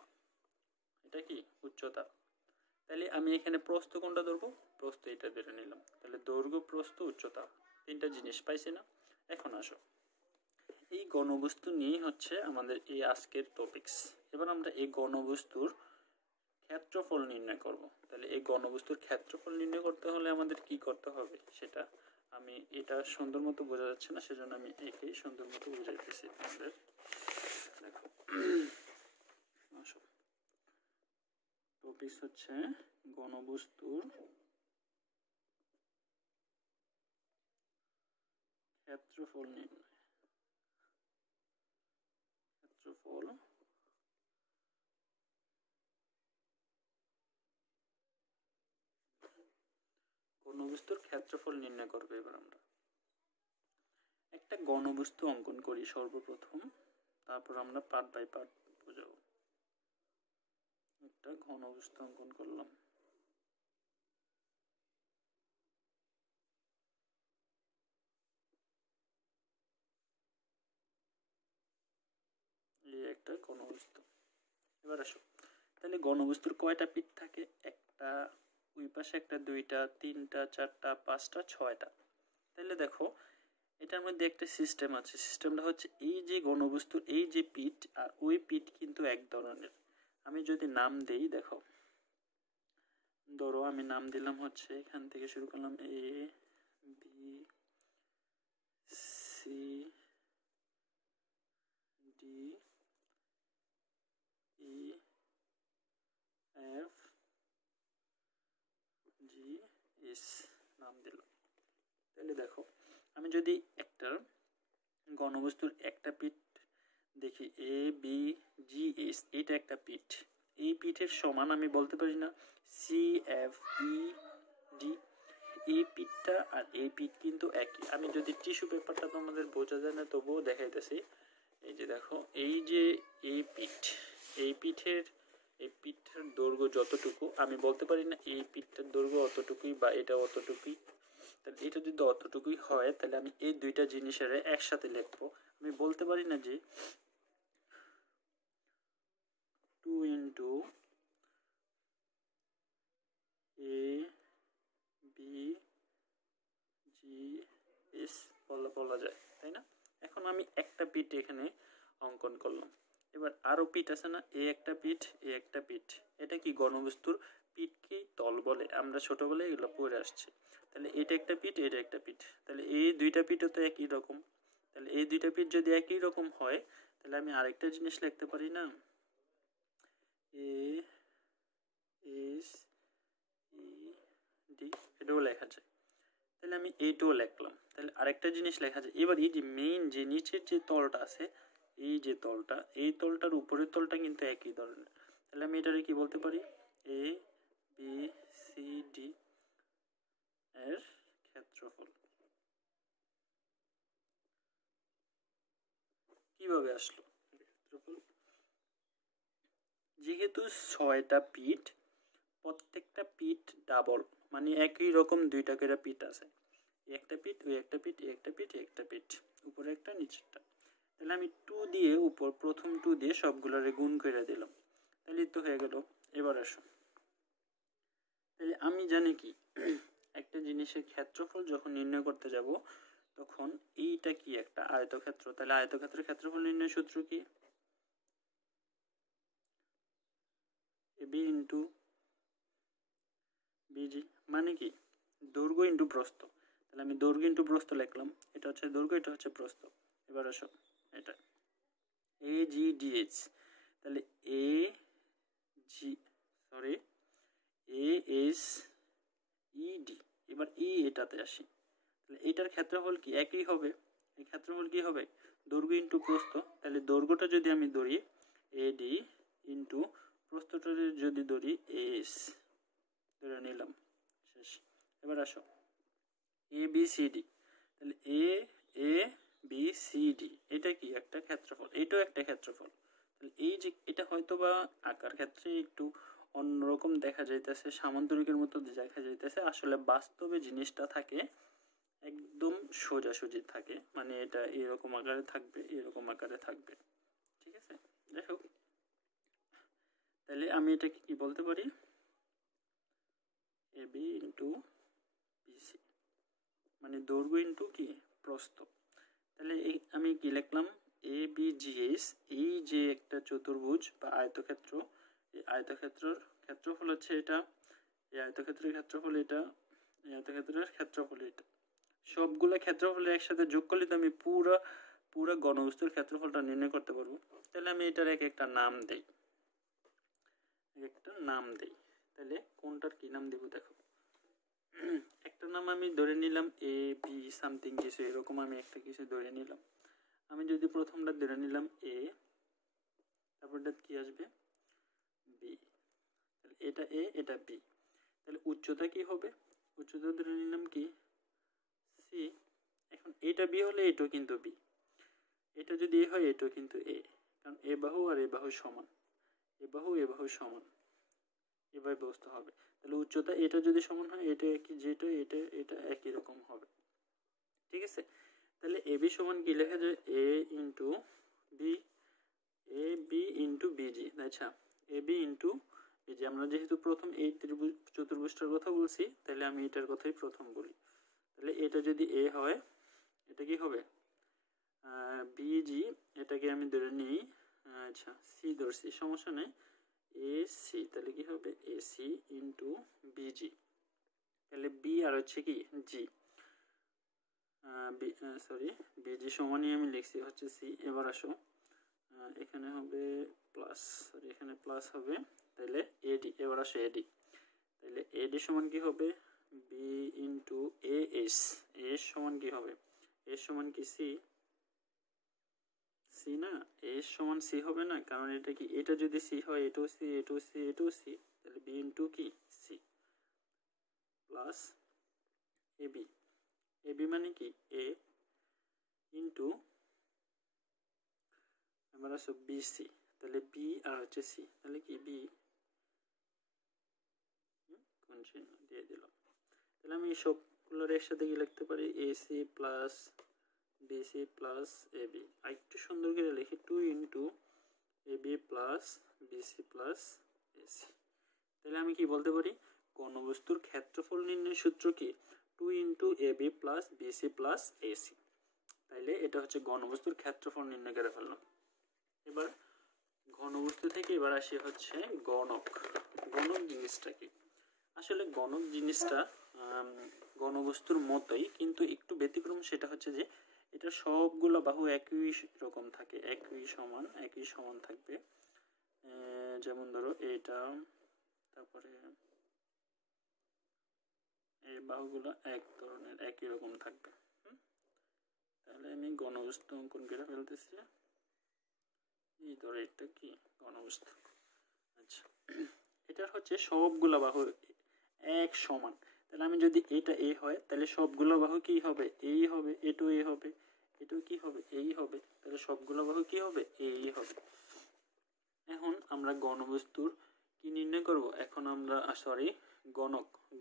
এটা কি উচ্চতা। তাহলে আমি এখানে প্রস্থ কোনটা ধরবো, প্রস্থ এটা ধরে নিলাম। তাহলে দৈর্ঘ্য, প্রস্থ, উচ্চতা, তিনটা জিনিস পাইছি না। এখন আসো, এই ঘনবস্তু নিয়ে হচ্ছে আমাদের এই আজকের টপিকস। এবার আমরা এই ঘনবস্তুর ক্ষেত্রফল নির্ণয় করব। তাহলে এই ঘনবস্তুর ক্ষেত্রফল নির্ণয় করতে হলে আমাদের কি করতে হবে, সেটা আমি, এটা সুন্দর মতো বোঝা যাচ্ছে না, সেজন্য আমি একেই সুন্দর মতো বুঝাইতেছি তোমাদের। দেখো, আসো, টপিকস হচ্ছে ঘনবস্তুর ক্ষেত্রফল নির্ণয়। ক্ষেত্রফল ঘনবস্তুর ক্ষেত্রফল নির্ণয় করবে। এবার আমরা একটা ঘনবস্তু অঙ্কন করি সর্বপ্রথম, তারপর আমরা পার্ট বাই পার্ট বোঝাবো। একটা ঘনবস্তু অঙ্কন করলাম। এই একটা ঘনবস্তু। এবার আসো, তাহলে ঘনবস্তুর কয়টা পিঠ থাকে, একটা ওই পাশে, একটা, দুইটা, তিনটা, চারটা, পাঁচটা, ছয়টা। তাহলে দেখো, এটার মধ্যে একটা সিস্টেম আছে। সিস্টেমটা হচ্ছে এই যে ঘনবস্তুর এই যে পিঠ আর ওই পিঠ কিন্তু এক ধরনের। আমি যদি নাম দেই, দেখো, ধরো আমি নাম দিলাম হচ্ছে, এখান থেকে শুরু করলাম A B C D E F G S নাম দিলাম। তাহলে দেখো, আমি যদি একটা ঘনবস্তুর একটা পিঠ দেখি, এ বি জি এস, এটা একটা পিঠ। এই পিঠের সমান আমি বলতে পারি না সি এফ ই ডি। এই পিঠটা আর এই পিঠ কিন্তু একই। আমি যদি টিস্যু পেপারটা তোমাদের বোঝা যায় না, তবুও দেখাইতেছি। এই যে দেখো, এই যে এই পিঠ, এই পিঠের দৈর্ঘ্য যতটুকু, আমি বলতে পারি না এই পিঠটার দৈর্ঘ্য অতটুকুই বা এটা অতটুকুই। তাহলে এটা যদি অতটুকুই হয়, তাহলে আমি এই দুইটা জিনিসের একসাথে লিখবো। আমি বলতে পারি না যে into A B G S বলা যায়, তাই না? এখন আমি একটা পিঠ এখানে অঙ্কন করলাম। এবার আরও পিঠ আছে না, এ একটা পিঠ, এ একটা পিঠ। এটা কি ঘনবস্তুর পিঠকেই তল বলে, আমরা ছোটবেলায় এগুলো পড়ে আসছি। তাহলে এটা একটা পিঠ, এটা একটা পিঠ, তাহলে এই দুইটা পিঠও তো একই রকম। তাহলে এই দুইটা পিঠ যদি একই রকম হয়, তাহলে আমি আরেকটা জিনিস লিখতে পারি না, এ এস ই ডি, এটাও লেখা যায়। তাহলে আমি এইটাও লিখলাম। তাহলে আরেকটা জিনিস লেখা যায়। এবার এই যে মেইন যে নিচের যে তলটা আছে, এই যে তলটা, এই তলটার উপরের তলটা কিন্তু একই ধরনের। তাহলে আমি এটারে কি বলতে পারি, এ বি সি ডি এর ক্ষেত্রফল। কিভাবে আসলো ক্ষেত্রফল? যেহেতু 6টা পিঠ, প্রত্যেকটা পিঠ ডাবল, মানে একই রকম দুইটা করে পিঠ আছে। একটা পিঠ, ওই একটা পিঠ, একটা পিঠ, একটা পিঠ, উপরে একটা নিচেরটা। তাহলে আমি 2 দিয়ে উপর প্রথম 2 দিয়ে সবগুলোরে গুণ করে দিলাম, তাহলে তো হয়ে গেল। এবার আসো, তাহলে আমি জানি কি একটা জিনিসের ক্ষেত্রফল যখন নির্ণয় করতে যাব, তখন এইটা কি একটা আয়তক্ষেত্র, তাহলে আয়তক্ষেত্রের ক্ষেত্রফল নির্ণয় সূত্র কি, এবি ইন্টু বিজি, মানে কি দৈর্ঘ্য ইন্টু প্রস্থ। তাহলে আমি দৈর্ঘ্য ইন্টু প্রস্থ লিখলাম, এটা হচ্ছে দৈর্ঘ্য, এটা হচ্ছে প্রস্থ। এবার আসো, এটা এ জি ডিএইচ, তাহলে A G sorry A S E D. এবার এটাতে আসি, তাহলে এটার ক্ষেত্রফল কি একই হবে, এই ক্ষেত্রফল কি হবে দৈর্ঘ্য ইন্টু প্রস্থ। তাহলে দৈর্ঘ্যটা যদি আমি ধরি এডি ইন্টু প্রস্থটা যদি ধরি এস, ধরে নিলাম, শেষ। এবার আসো এ বি সি ডি, তাহলে এ এ বি সি ডি এটা কি একটা ক্ষেত্রফল, এটাও একটা ক্ষেত্রফল। তাহলে এই যে এটা হয়তো বা আকার ক্ষেত্রে একটু অন্যরকম দেখা যাইতেছে, সামান্তরিকের মতো দেখা যাইতেছে, আসলে বাস্তবে জিনিসটা থাকে একদম সোজাসুজি থাকে, মানে এটা এরকম আকারে থাকবে, এরকম আকারে থাকবে, ঠিক আছে? যাই হোক, তাহলে আমি এটাকে কি বলতে পারি, এ বি ইন্টু বিসি, মানে দৈর্ঘ্য ইন্টু কি প্রস্থ। তাহলে এই আমি কি লিখলাম, এ বি জি এস, এই যে একটা চতুর্ভুজ বা আয়তক্ষেত্র, এই আয়তক্ষেত্রের ক্ষেত্রফল হচ্ছে এটা, এই আয়তক্ষেত্রের ক্ষেত্রফল এটা, এই আয়তক্ষেত্রের ক্ষেত্রফল এটা। সবগুলো ক্ষেত্রফলের একসাথে যোগ করলে তো আমি পুরো ঘনবস্তুর ক্ষেত্রফলটা নির্ণয় করতে পারবো। তাহলে আমি এটার একটা নাম দেই, তাহলে কোনটার কি নাম দেব দেখো, একটা নাম আমি ধরে নিলাম এ বি সামথিং কিছু, এরকম আমি একটা কিছু ধরে নিলাম। আমি যদি প্রথমটা ধরে নিলাম এ, তারপরটা কি আসবে বি, তাহলে এটা এ এটা বি, তাহলে উচ্চতা কি হবে, উচ্চতা ধরে নিলাম কি সি। এখন এটা বি হলে এটাও কিন্তু বি, এটা যদি এ হয় এটাও কিন্তু এ, কারণ এ বাহু আর এ বাহু সমান, এ বাহু সমান, এভাবে ব্যবস্থা হবে। তাহলে উচ্চতা এটা যদি সমান হয়, এটা একই, যেটা এটা এটা একই রকম হবে, ঠিক আছে? তাহলে এ বি সমান কি লেখা যায়, এ into B, A B into busy. আচ্ছা, এ বি ইন্টু বিজি, আমরা যেহেতু প্রথম এই চতুর্ভুজটার কথা বলছি, তাহলে আমি এটার কথাই প্রথম বলি। তাহলে এটা যদি এ হয়, এটা কি হবে বিজি, এটাকে আমি ধরে নিই, আচ্ছা সি ধরছি, সমস্যা নেই, এ সি, তাহলে কি হবে এসি ইন্টু বিজি, তাহলে বি আর হচ্ছে কি জি, সরি বিজি সমানই আমি লিখছি হচ্ছে সি। এবার আসো, এখানে হবে প্লাস, সরি এখানে প্লাস হবে, তাহলে এডি। এবার আসো এডি, তাহলে এডি সমান কি হবে B into A S, S সমান কি হবে, এস সমান কি সি, সি না, এস সমান সি হবে না, কারণ এটা কি, এটা যদি সি হয় এটাও সি, এটাও সি, এটাও সি, তাহলে বি ইন্টু কি সি প্লাস এবি, এবি মানে কি এ ইন্টু, এবার আসো বিসি, তাহলে বি আর হচ্ছে সি, তাহলে কি বি, কোন চিহ্ন দিয়ে দিলাম। তাহলে আমি সবগুলোর একসাথে কি লিখতে পারি, AC plus BC plus AB, আর একটু সুন্দর করে লিখি 2 into AB plus BC plus AC. তাহলে আমি কি বলতে পারি, ঘনবস্তুর ক্ষেত্রফল নির্ণয়ের সূত্র কি, 2 into AB plus BC plus AC. তাইলে এটা হচ্ছে ঘনবস্তুর ক্ষেত্রফল নির্ণয় করে ফেললাম। এবার ঘনবস্তু থেকে এবার আসি হচ্ছে গণক। গণক জিনিসটা কি, আসলে গণক জিনিসটা ঘনবস্তুর মতোই কিন্তু একটু ব্যতিক্রম। সেটা হচ্ছে যে এটা সবগুলো বাহু একই রকম থাকে, একই সমান থাকবে। যেমন ধরো এটা, তারপরে এই বাহুগুলো এক ধরনের একই রকম থাকবে। তাহলে আমি ঘনবস্তু অঙ্কন করে ফেলতেছি। এই ধরো এটা কি ঘনবস্তু। আচ্ছা, এটার হচ্ছে সবগুলো বাহু এক সমান। তাহলে আমি যদি এটা এ হয় তাহলে সবগুলো বাহু কি হবে, এই হবে, এটাও এ হবে, এটাও কি হবে, এই হবে। তাহলে সবগুলো বাহু কি হবে, এই হবে। এখন আমরা ঘনবস্তুর কি নির্ণয় করব, এখন আমরা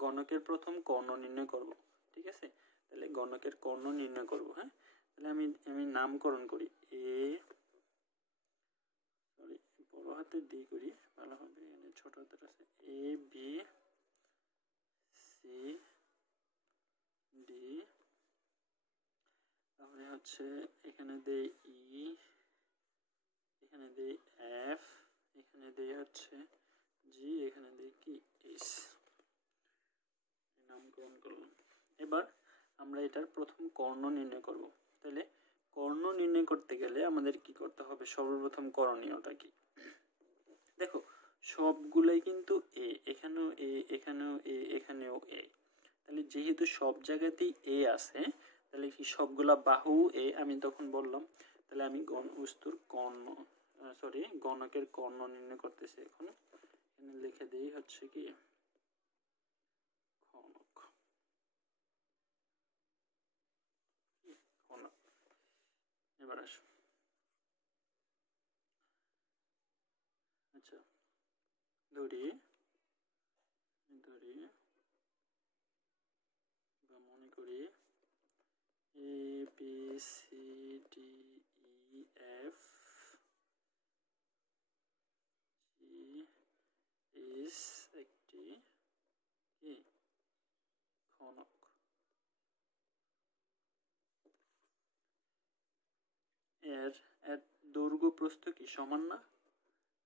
গণকের প্রথম কর্ণ নির্ণয় করব। ঠিক আছে, তাহলে গণকের কর্ণ নির্ণয় করব। হ্যাঁ, তাহলে আমি নামকরণ করি, বড় হাতের ডি করি, ভালো হবে। এখানে ছোট হাতের আছে, এ বি সি ডি, তারপরে হচ্ছে এখানে দেই ই, এখানে দেই এফ, এখানে দেই হচ্ছে জি, এখানে দেই কি এস। নামকরণ করলাম। এবার আমরা এটার প্রথম কর্ণ নির্ণয় করব। তাহলে কর্ণ নির্ণয় করতে গেলে আমাদের কি করতে হবে, সর্বপ্রথম করণীয়টা কি, দেখো সবগুলাই কিন্তু এ, এখানেও এ, এখানেও এ, এখানেও এ। তাহলে যেহেতু সব জায়গাতেই এ আছে, তাহলে কি সবগুলা বাহু এ, আমি তখন বললাম। তাহলে আমি গণকের কর্ণ নির্ণয় করতেছি। এখন এখানে লিখে দেই হচ্ছে কি গণক। এবার আসো, আচ্ছা ধরি বা মনে করি A B C D E F G S একটি কি ঘনক। এর এর দৈর্ঘ্য প্রস্থ কি সমান না,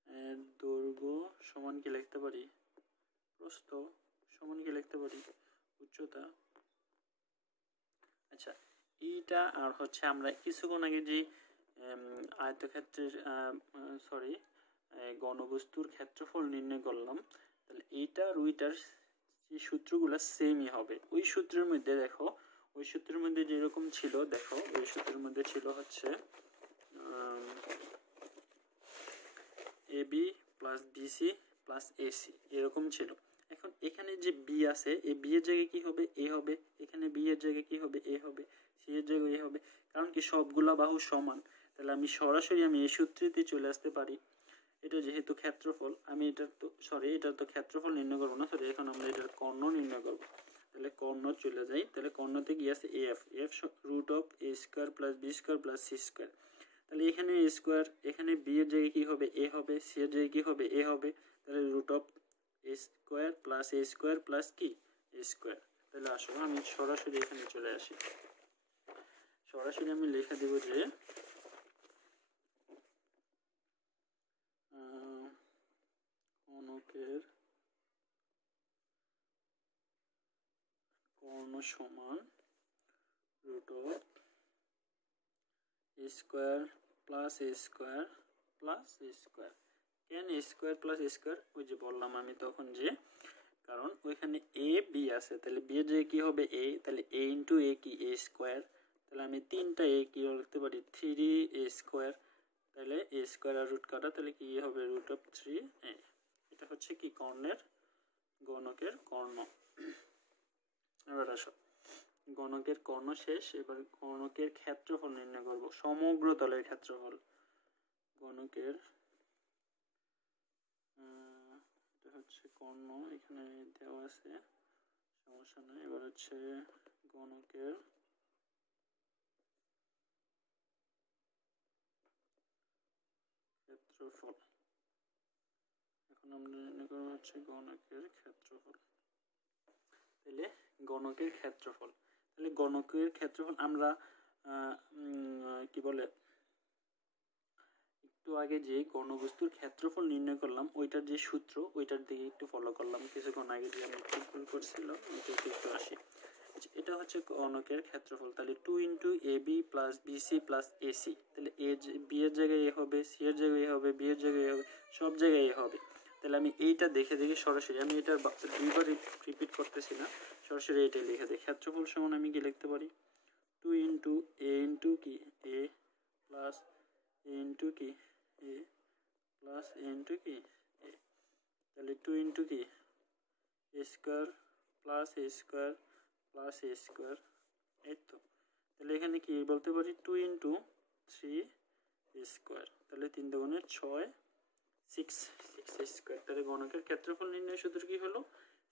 এর দৈর্ঘ্য সমান কি লিখতে পারি, প্রস্থ সমান কি লিখতে পারি, উচ্চতা। আচ্ছা, এইটা আর হচ্ছে আমরা কিছুক্ষণ আগে যে আয়তক্ষেত্রের ঘনবস্তুর ক্ষেত্রফল নির্ণয় করলাম, তাহলে এইটা আর ওইটার যে সূত্রগুলো সেমই হবে। ওই সূত্রের মধ্যে দেখো, ওই সূত্রের মধ্যে যেরকম ছিল, দেখো ওই সূত্রের মধ্যে ছিল হচ্ছে AB plus BC plus AC, এরকম ছিল। এখন এখানে যে বি আছে, এই বি এর জায়গায় কি হবে, এ হবে। এখানে বি এর জায়গায় কি হবে, এ হবে। সি এর জায়গায় এ হবে, কারণ কি সবগুলা বাহু সমান। তাহলে আমি সরাসরি এই সূত্রেতে চলে আসতে পারি। এটা যেহেতু ক্ষেত্রফল, আমি এটার তো ক্ষেত্রফল নির্ণয় করবো না, এখন আমরা এটার কর্ণ নির্ণয় করবো। তাহলে কর্ণ চলে যাই, তাহলে কর্ণতে কি আছে, F root of A square plus B square plus C square. তাহলে এখানে এ স্কোয়ার, এখানে বি এর জায়গায় কি হবে, এ হবে। সি এর জায়গায় কি হবে, এ হবে। তাহলে root of A square plus কি এ স্কোয়ার। তাহলে আসো আমি সরাসরি এখানে চলে আসি, সরাসরি আমি লিখে দেব যে ঘনকের কর্ণ সমান root of A square plus A square plus A square. কেন A square plus A square, ওই যে বললাম আমি তখন যে কারণ ওইখানে এ বি আছে, তাহলে বি এর জায়গায় কি হবে, এ। তাহলে এ ইন্টু এ কি এ স্কোয়ার। তাহলে আমি তিনটা এ কি লিখতে পারি, 3 এ স্কোয়ার। তাহলে এ স্কোয়ার আর রুট কাটা, তাহলে কি হবে, রুট অফ 3 এ। এটা হচ্ছে কি গণকের কর্ণ। এবার আসো, গণকের কর্ণ শেষ, এবার গণকের ক্ষেত্রফল নির্ণয় করব, সমগ্র তলের ক্ষেত্রফল। গণকের এটা হচ্ছে কর্ণ, এখানে দেওয়া আছে, সমস্যা নেই। এবার হচ্ছে গণকের ক্ষেত্রফল। আমরা নির্ণয় করব হচ্ছে গণকের ক্ষেত্রফল। তাহলে গণকের ক্ষেত্রফল, তাহলে গণকের ক্ষেত্রফল আমরা কি বলে একটু আগে যে ঘনবস্তুর ক্ষেত্রফল নির্ণয় করলাম ওইটার যে সূত্র ওইটার দিকে একটু ফলো করলাম, কিছুক্ষণ আগে যে আমি একটু ভুল করছিলাম ওইটাতে একটু আসি। এটা হচ্ছে গণকের ক্ষেত্রফল, তাহলে 2 × AB + BC + AC, তাহলে বি এর জায়গায় এ হবে, সি এর জায়গায় এ হবে, বি এর জায়গায় এ হবে, সব জায়গায় এ হবে। তাহলে আমি এইটা দেখে দেখে সরাসরি, আমি এটা দুইবার রিপিট করতেছি না, সরাসরি এইটাই লিখে দিই। ক্ষেত্রফল সমান আমি কি লিখতে পারি 2 × A × কি A প্লাস A × কি A প্লাস A × কি A, তাহলে 2 × কি A square plus A square plus A square, এই তো। তাহলে এখানে কি বলতে পারি 2 × 3 A স্কয়ার, তাহলে 3 × 6 6 A স্কয়ার। তাহলে গণকের ক্ষেত্রফল নির্ণয় সূত্র কি হলো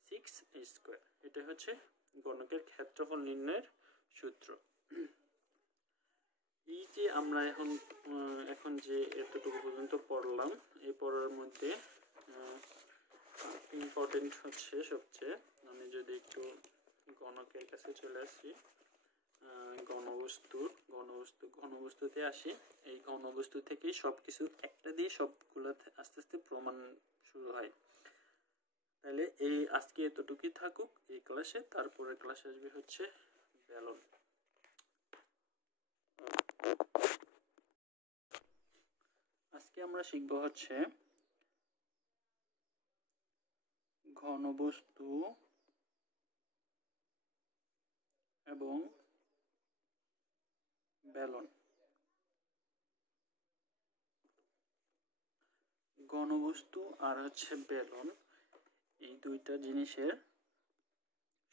6 A স্কয়ার। এটা হচ্ছে গণকের ক্ষেত্রফল নির্ণয়ের সূত্র। এই যে আমরা এখন যে এতটুকু পর্যন্ত পড়লাম, এই পড়ার মধ্যে ইম্পর্টেন্ট হচ্ছে সবচেয়ে, আমি যদি একটু গণকের কাছে চলে আসি, ঘনবস্তুতে আসি। এই ঘনবস্তু থেকেই সবকিছু একটা দিয়ে সবগুলো আস্তে আস্তে প্রমাণ শুরু হয়। তাহলে এই আজকে এতটুকুই থাকুক এই ক্লাসে, তারপরে ক্লাসে আসবে হচ্ছে বেলন। আজকে আমরা শিখব হচ্ছে ঘনবস্তু এবং বেলন। ঘনবস্তু আর হচ্ছে বেলন, এই দুইটা জিনিসের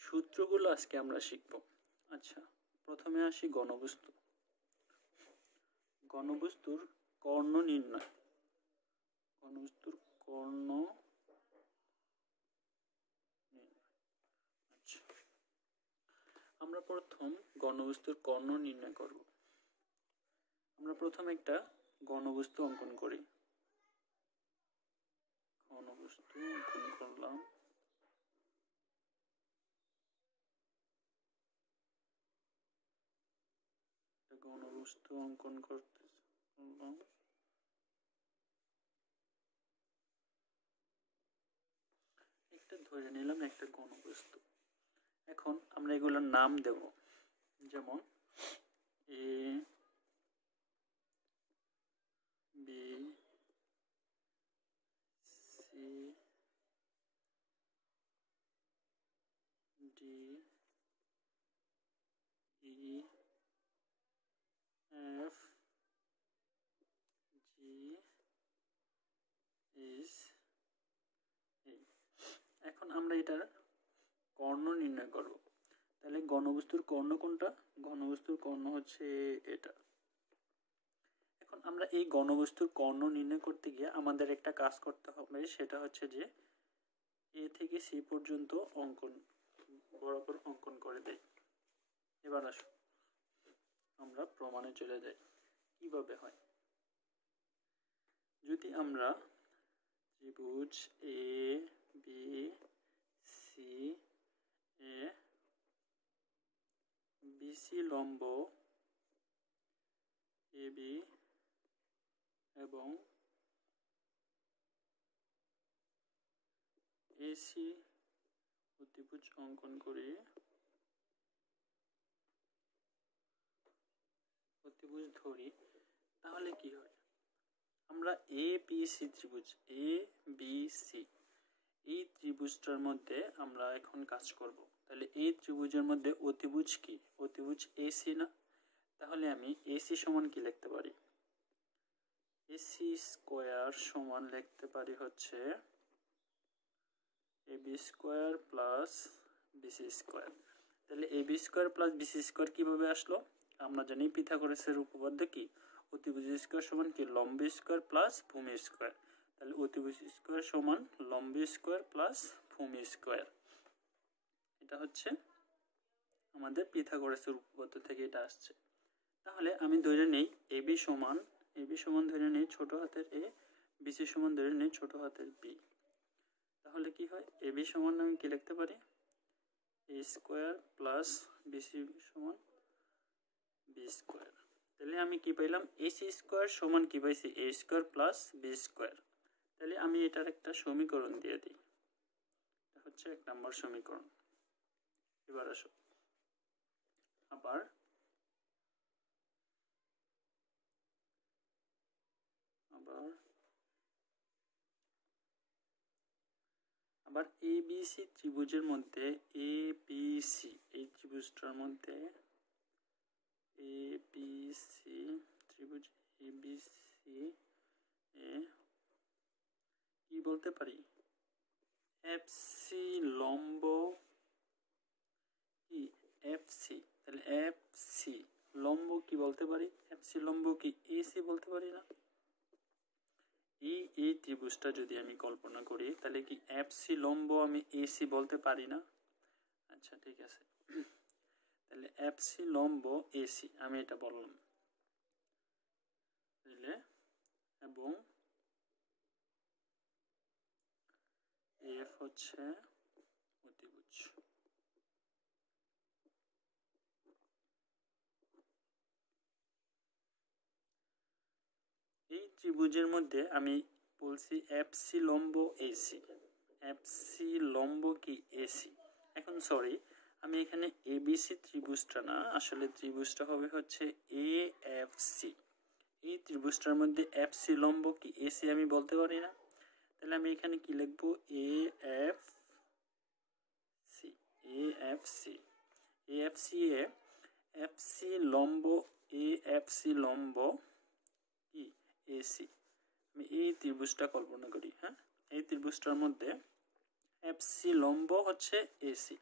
সূত্রগুলো আজকে আমরা শিখব। আচ্ছা, প্রথমে আসি ঘনবস্তু। ঘনবস্তুর কর্ণ নির্ণয়। ঘনবস্তুর কর্ণ নির্ণয়। আচ্ছা, আমরা প্রথম ঘনবস্তুর কর্ণ নির্ণয় করব। আমরা প্রথম একটা ঘনবস্তু অঙ্কন করি। ঘনবস্তু অঙ্কন করলাম। ঘনবস্তু অঙ্কন করলাম। একটা ধরে নিলাম একটা ঘনবস্তু। এখন আমরা এগুলোর নাম দেব, যেমন A B C D E F G H এই। এখন আমরা এটার কর্ণ নির্ণয় করব। তাহলে ঘনবস্তুর কর্ণ কোনটা? ঘনবস্তুর কর্ণ হচ্ছে এটা। এখন আমরা এই ঘনবস্তুর কর্ণ নির্ণয় করতে গিয়ে আমাদের একটা কাজ করতে হবে, সেটা হচ্ছে যে এ থেকে সি পর্যন্ত অঙ্কন বরাবর অঙ্কন করে দেই। এবার আসো আমরা প্রমাণে চলে যাই কিভাবে হয়। যদি আমরা ত্রিভুজ এ বি সি এ বিসি লম্ব এ বি এবং এসি অতিভুজ অঙ্কন করি, অতিভুজ ধরি, তাহলে কি হয়? আমরা এ বি সি ত্রিভুজ এ বি সি এই ত্রিভুজটার মধ্যে আমরা এখন কাজ করব। তাহলে এই ত্রিভুজের মধ্যে অতিভুজ কি? অতিভুজ এসি না? তাহলে আমি এসি সমান কি লিখতে পারি? এসি স্কয়ার সমান লিখতে পারি হচ্ছে AB square plus BC square. তাহলে AB square plus BC square কিভাবে আসলো? আমরা জানি পিথাগোরাসের উপপাদ্য কি? অতিভুজ স্কয়ার সমান কি? লম্ব স্কয়ার প্লাস ভূমি স্কয়ার। তাহলে অতিভুজ স্কয়ার সমান লম্ব স্কয়ার প্লাস ভূমি স্কয়ার। এটা হচ্ছে আমাদের পিথাগোরাসের উপপাদ্য থেকে এটা আসছে। তাহলে আমি ধরে নেই এবি সমান ধরে নেই ছোট হাতের এ, বিসি সমান ধরে নেই ছোট হাতের বি। তাহলে কি হয়, এবি সমান আমি কি লিখতে পারি, এ স্কোয়ার প্লাস বিসি সমান বি স্কোয়ার। তাহলে আমি কি পাইলাম, এসি স্কোয়ার সমান কি পাইছি, এ স্কোয়ার প্লাস বি স্কোয়ার। তাহলে আমি এটার একটা সমীকরণ দিয়ে দিই, এটা হচ্ছে 1 নম্বর সমীকরণ। এবার আসো আবার আবার এবিসি ত্রিভুজের মধ্যে, এবিসি এই ত্রিভুজটার মধ্যে, এবিসি ত্রিভুজ এবিসি এ কি বলতে পারি, এফসি লম্ব কি, এফসি, তাহলে এফসি লম্ব কি বলতে পারি, এফসি লম্ব কি এসি বলতে পারি না। এই ত্রিভুজটা যদি আমি কল্পনা করি তাহলে কি এফসি লম্ব আমি এসি বলতে পারি না। আচ্ছা ঠিক আছে, তাহলে এফসি লম্ব এসি আমি এটা বললাম, বুঝলে, এবং এফ হচ্ছে অতিভুজ। এই ত্রিভুজের মধ্যে আমি বলছি এফসি লম্ব এসি, এফসি লম্ব কি এসি। এখন সরি, আমি এখানে এবিসি ত্রিভুজটা না, আসলে ত্রিভুজটা হবে হচ্ছে এ এফ সি। এই ত্রিভুজটার মধ্যে এফসি লম্ব কি এসি আমি বলতে পারি না। তাহলে আমি এখানে কি লিখবো, A F C, A F C, A F C A FC লম্ব, এ এফ সি লম্ব কি এসি। আমি এই ত্রিভুজটা কল্পনা করি, হ্যাঁ, এই ত্রিভুজটার মধ্যে এফসি লম্ব হচ্ছে এসি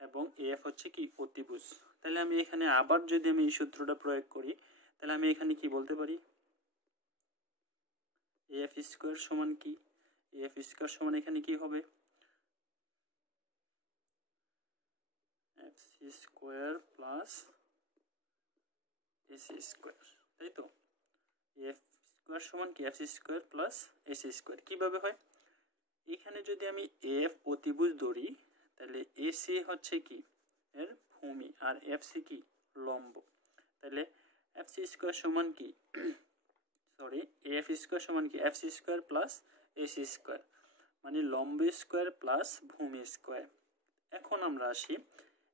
এবং এফ হচ্ছে কি অতিভুজ। তাহলে আমি এখানে আবার যদি আমি এই সূত্রটা প্রয়োগ করি তাহলে আমি এখানে কি বলতে পারি, এফ স্কোয়ার সমান কি, এফ স্কোয়ার সমান এখানে কি হবে, F C square plus AC square, তাই তো। এফ স্কোয়ার সমান কি F C square plus AC square. কিভাবে হয়, এখানে যদি আমি এফ অতিভুজ ধরি তাহলে এসি হচ্ছে কি এর ভূমি আর এফসি কি লম্ব। তাহলে এফসি স্কোয়ার সমান কি, সরি, এফ স্কোয়ার সমান কি FC square plus AC square, মানে লম্ব স্কোয়ার প্লাস ভূমি স্কোয়ার। এখন আমরা আসি,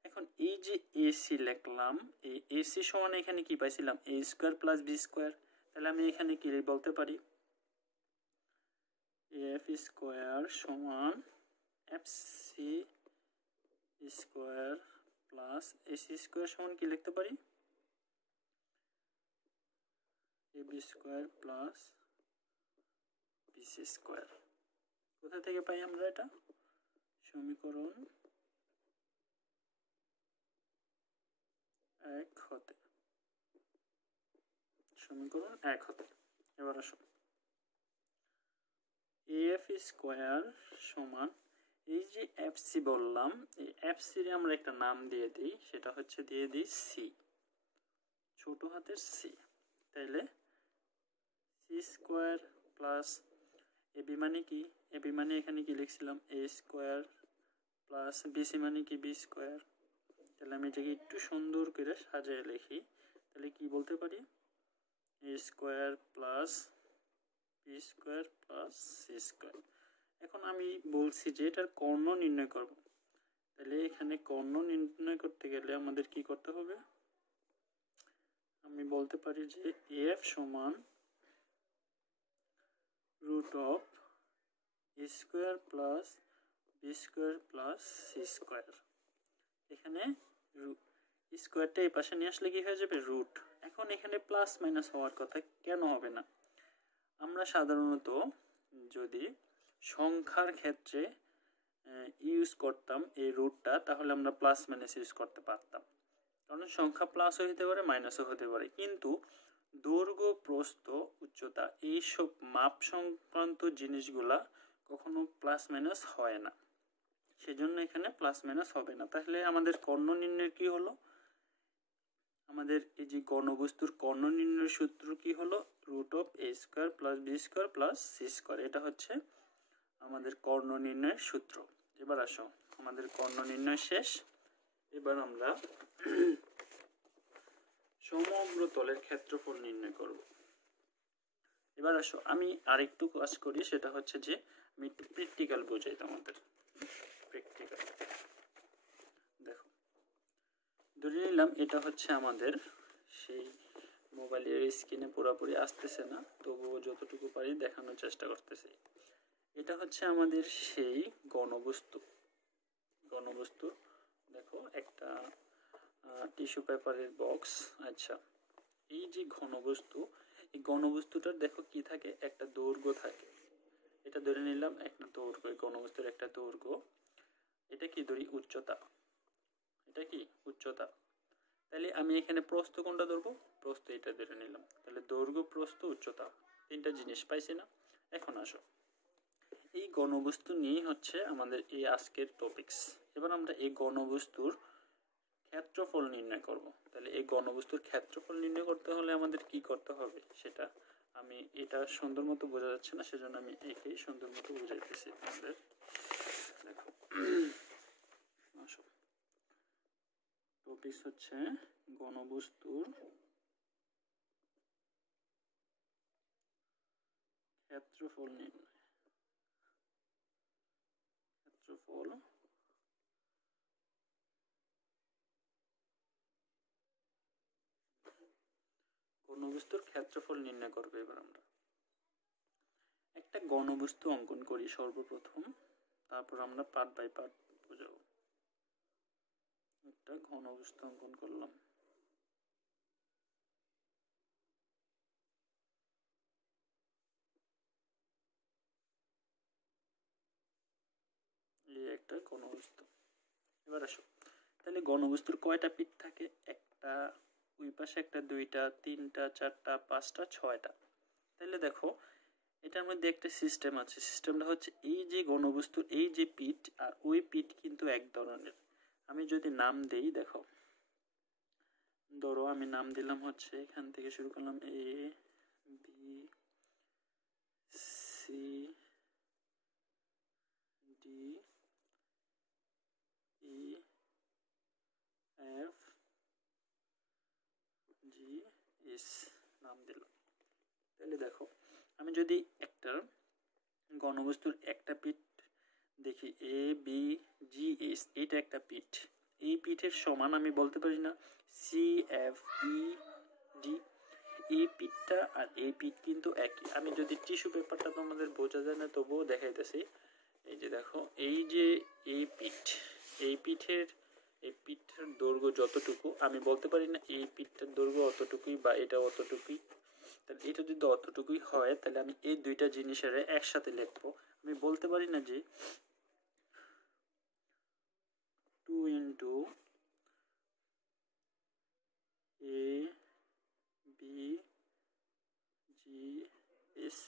এখন এই যে এসি লিখলাম, এই এসি সমান এখানে কি পাইছিলাম, A square plus B square. তাহলে আমি এখানে কি বলতে পারি, এফ স্কোয়ার সমান F C square plus AC square সমান কি লিখতে পারি, A B square plus BC square. কোথা থেকে পাই আমরা এটা, সমীকরণ 1 হতে, সমীকরণ 1 হতে। এবার আসো, এফ স্কোয়ার সমান এই যে এফসি বললাম, এই এফসি রে আমরা একটা নাম দিয়ে দিই, সেটা হচ্ছে দিয়ে দিই সি, ছোট হাতের সি। তাইলে সি স্কোয়ার প্লাস এবি মানে কি, এবি মানে এখানে কি লিখছিলাম এ স্কোয়ার প্লাস বিসি মানে কি বি স্কোয়ার। তাহলে আমি এটাকে একটু সুন্দর করে সাজিয়ে লিখি, তাহলে কি বলতে পারি, A square plus B square plus C square. এখন আমি বলছি যে এটার কর্ণ নির্ণয় করব, তাহলে এখানে কর্ণ নির্ণয় করতে গেলে আমাদের কি করতে হবে, আমি বলতে পারি যে এফ সমান root of A square plus B square plus C square. এখানে স্কোয়ারটা এই পাশে নিয়ে আসলে কি হয়ে যাবে, রুট। এখন এখানে প্লাস মাইনাস হওয়ার কথা কেন হবে না, আমরা সাধারণত যদি সংখ্যার ক্ষেত্রে ইউজ করতাম এই রুটটা তাহলে আমরা প্লাস মাইনাস ইউজ করতে পারতাম, কারণ সংখ্যা প্লাসও হতে পারে মাইনাসও হতে পারে। কিন্তু দৈর্ঘ্য প্রস্থ উচ্চতা এইসব মাপ সংক্রান্ত জিনিসগুলা কখনো প্লাস মাইনাস হয় না, সেজন্য এখানে প্লাস মাইনাস হবে না। তাহলে আমাদের কর্ণ নির্ণয় কি হলো, আমাদের এই যে গণবস্তুর কর্ণ নির্ণয়ের সূত্র কি হলো, root of A square plus B square plus C square. এটা হচ্ছে আমাদের কর্ণ নির্ণয়ের সূত্র। এবার আসো, আমাদের কর্ণ নির্ণয় শেষ। এবার আমরা সমগ্র তলের ক্ষেত্রফল নির্ণয় করব। এবার আসো, আমি আরেকটু কাজ করি, সেটা হচ্ছে যে আমি একটু প্র্যাকটিক্যাল বোঝাই তোমাদের। প্র্যাকটিক্যাল দেখো, ধরে নিলাম এটা হচ্ছে আমাদের সেই মোবাইলের স্ক্রিনে পুরোপুরি আসতেছে না, তবুও যতটুকু পারি দেখানোর চেষ্টা করতেছি। এটা হচ্ছে আমাদের সেই ঘনবস্তু। দেখো একটা টিস্যু পেপারের বক্স। আচ্ছা, এই যে ঘনবস্তু, এই ঘনবস্তুটার দেখো কি থাকে, একটা দৈর্ঘ্য থাকে। এটা ধরে নিলাম একটা দৈর্ঘ্য, ঘনবস্তুর একটা দৈর্ঘ্য। এটা কি ধরি, উচ্চতা। এটা কি উচ্চতা। তাহলে আমি এখানে প্রস্থ কোনটা ধরবো, প্রস্থ এটা ধরে নিলাম। তাহলে দৈর্ঘ্য, প্রস্থ, উচ্চতা, তিনটা জিনিস পাইছি না। এখন আসো, এই ঘনবস্তু নিয়েই হচ্ছে আমাদের এই আজকের টপিকস। এবার আমরা এই ঘনবস্তুর ক্ষেত্রফল নির্ণয় করব। তাহলে এই ঘনবস্তুর ক্ষেত্রফল নির্ণয় করতে হলে আমাদের কি করতে হবে, সেটা আমি, এটা সুন্দর মতো বোঝা যাচ্ছে না, সেজন্য আমি একেই সুন্দর মতো বুঝাইতেছি আমাদের। দেখো, আসো, টপিকস হচ্ছে ঘনবস্তুর ক্ষেত্রফল নির্ণয়। ক্ষেত্রফল ঘনবস্তুর ক্ষেত্রফল নির্ণয় করবে। এবার আমরা একটা ঘনবস্তু অঙ্কন করি সর্বপ্রথম, তারপর আমরা পার্ট বাই পার্ট বোঝাবো। একটা ঘনবস্তু অঙ্কন করলাম। এই একটা ঘনবস্তু। এবার আসো, তাহলে ঘনবস্তুর কয়টা পিঠ থাকে, একটা ওই পাশে, একটা, দুইটা, তিনটা, চারটা, পাঁচটা, ছয়টা। তাহলে দেখো, এটার মধ্যে একটা সিস্টেম আছে। সিস্টেমটা হচ্ছে এই যে ঘনবস্তুর এই যে পিঠ আর ওই পিঠ কিন্তু এক ধরনের। আমি যদি নাম দেই, দেখো, ধরো আমি নাম দিলাম হচ্ছে, এখান থেকে শুরু করলাম A B C D E F G S নাম দিলাম। তাহলে দেখো, আমি যদি একটা ঘনবস্তুর একটা পিঠ দেখি, এ বি জি এস, এটা একটা পিঠ। এই পিঠের সমান আমি বলতে পারি না সি এফ ই ডি। এই পিঠটা আর এই পিঠ কিন্তু একই। আমি যদি টিস্যু পেপারটা তোমাদের বোঝা যায় না, তবুও দেখাইতেছি। এই যে দেখো, এই যে এই পিঠ, এই পিঠের দৈর্ঘ্য যতটুকু, আমি বলতে পারি না এই পিঠটার দৈর্ঘ্য অতটুকুই বা এটা অতটুকুই। তাহলে এটা যদি অতটুকুই হয়, তাহলে আমি এই দুইটা জিনিসের একসাথে লিখবো। আমি বলতে পারি না যে 2 into A B G S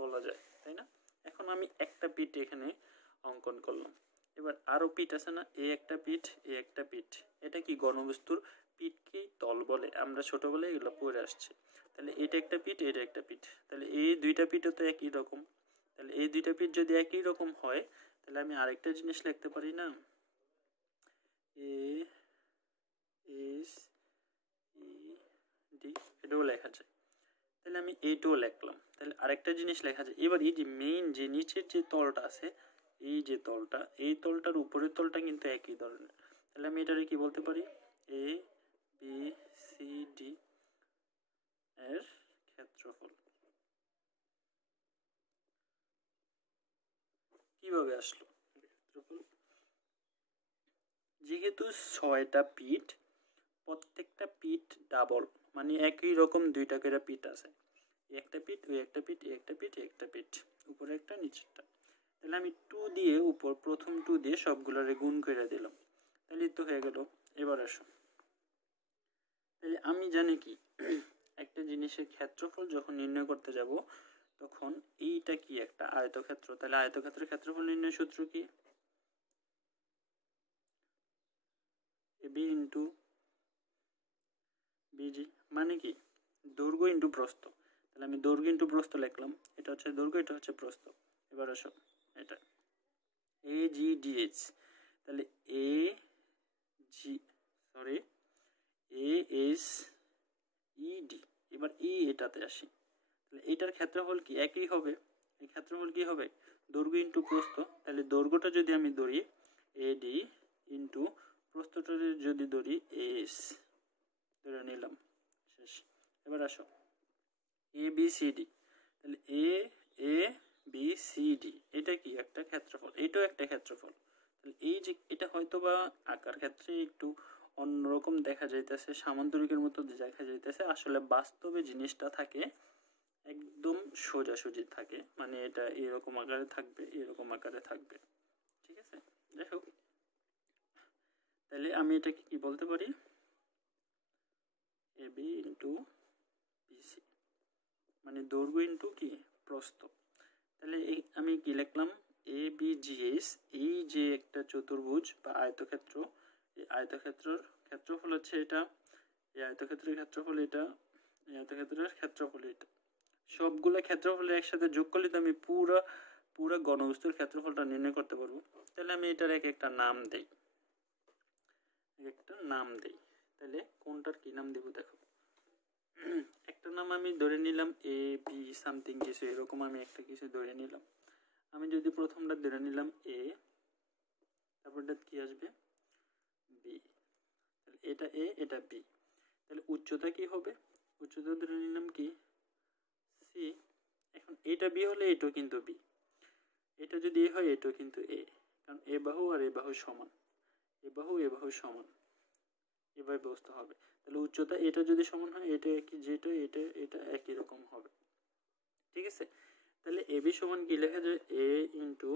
বলা যায়, তাই না? এখন আমি একটা পিঠ এখানে অঙ্কন করলাম। এবার আরো পিঠ আছে না, এ একটা পিঠ, এ একটা পিঠ। এটা কি ঘনবস্তুর পিঠকেই তল বলে, আমরা ছোটবেলায় এগুলো পড়ে আসছি। তাহলে এটা একটা পিঠ, এটা একটা পিঠ, তাহলে এই দুইটা পিঠও তো একই রকম। তাহলে এই দুইটা পিঠ যদি একই রকম হয়, তাহলে আমি আরেকটা জিনিস লিখতে পারি না, এ এস ই ডি, এটাও লেখা যায়। তাহলে আমি এইটাও লিখলাম। তাহলে আরেকটা জিনিস লেখা যায়। এবার এই যে মেইন যে নিচের যে তলটা আছে, এই যে তলটা, এই তলটার উপরের তলটা কিন্তু একই ধরনের। তাহলে আমি এটারে কি বলতে পারি, এ বি সি ডি এর ক্ষেত্রফল। কিভাবে আসলো ক্ষেত্রফল? যেহেতু 6টা পিঠ, প্রত্যেকটা পিঠ ডাবল, মানে একই রকম দুইটা করে পিঠ আছে। একটা পিঠ, ওই একটা পিঠ, একটা পিঠ, একটা পিঠ, উপরে একটা, নিচেরটা। তাহলে আমি 2 দিয়ে উপর, প্রথম 2 দিয়ে সবগুলোরে গুণ করে দিলাম। তাহলে তো হয়ে গেল। এবার আসো, তাহলে আমি জানি কি, একটা জিনিসের ক্ষেত্রফল যখন নির্ণয় করতে যাব, তখন এইটা কি একটা আয়তক্ষেত্র। তাহলে আয়তক্ষেত্রের ক্ষেত্রফল নির্ণয় সূত্র কি, বি ইন্টু বিজি, মানে কি দৈর্ঘ্য ইন্টু প্রস্থ। তাহলে আমি দৈর্ঘ্য ইন্টু প্রস্থ লিখলাম। এটা হচ্ছে দৈর্ঘ্য, এটা হচ্ছে প্রস্থ। এবার আসো, এটা AGDH, তাহলে ASED। এবার এটাতে আসি, তাহলে এটার ক্ষেত্রফল কি একই হবে, এই ক্ষেত্রফল কি হবে দৈর্ঘ্য ইন্টু প্রস্থ, তাহলে দৈর্ঘ্যটা যদি আমি ধরি AD ইন্টু প্রস্থটা যদি ধরি AS ধরে নিলাম, শেষ। এবার আসো ABCD, তাহলে ABCD এটা কি একটা ক্ষেত্রফল, এটাও একটা ক্ষেত্রফল। তাহলে এই যে এটা হয়তো বা আকার ক্ষেত্রে একটু অন্যরকম দেখা যাইতেছে, সামান্তরিকের মতো দেখা যাইতেছে, আসলে বাস্তবে জিনিসটা থাকে একদম সোজাসুজি থাকে, মানে এটা এরকম আকারে থাকবে, এরকম আকারে থাকবে, ঠিক আছে। যাই হোক, তাহলে আমি এটাকে কি বলতে পারি AB ইন্টু BC, মানে দৈর্ঘ্য ইন্টু কি প্রস্থ। তাহলে এই আমি কি লিখলাম ABGS, এই যে একটা চতুর্ভুজ বা আয়তক্ষেত্র, এই আয়তক্ষেত্রের ক্ষেত্রফল হচ্ছে এটা, এই আয়তক্ষেত্রের ক্ষেত্রফল এটা, এই আয়তক্ষেত্রের ক্ষেত্রফল এটা, সবগুলো ক্ষেত্রফল একসাথে যোগ করলে তো আমি পুরো ঘনবস্তুর ক্ষেত্রফলটা নির্ণয় করতে পারবো। তাহলে আমি এটার একটা নাম দেই, তাহলে কোনটার কি নাম দেব দেখো, একটা নাম আমি ধরে নিলাম A B সামথিং কিছু, এরকম আমি একটা কিছু ধরে নিলাম। আমি যদি প্রথমটা ধরে নিলাম A, তারপরটা কি আসবে B, তাহলে এটা A এটা B, তাহলে উচ্চতা কি হবে, উচ্চতা ধরে নিলাম কি C। এখন এটা B হলে এটাও কিন্তু B, এটা যদি A হয় এটাও কিন্তু A, কারণ এ বাহু আর এ বাহু সমান, এ বাহু সমান, এভাবে ব্যবস্থা হবে। তাহলে উচ্চতা এটা যদি সমান হয় এটা একই, যেটা এটা এটা একই রকম হবে, ঠিক আছে। তাহলে AB সমান কি লেখা যায় A ইন্টু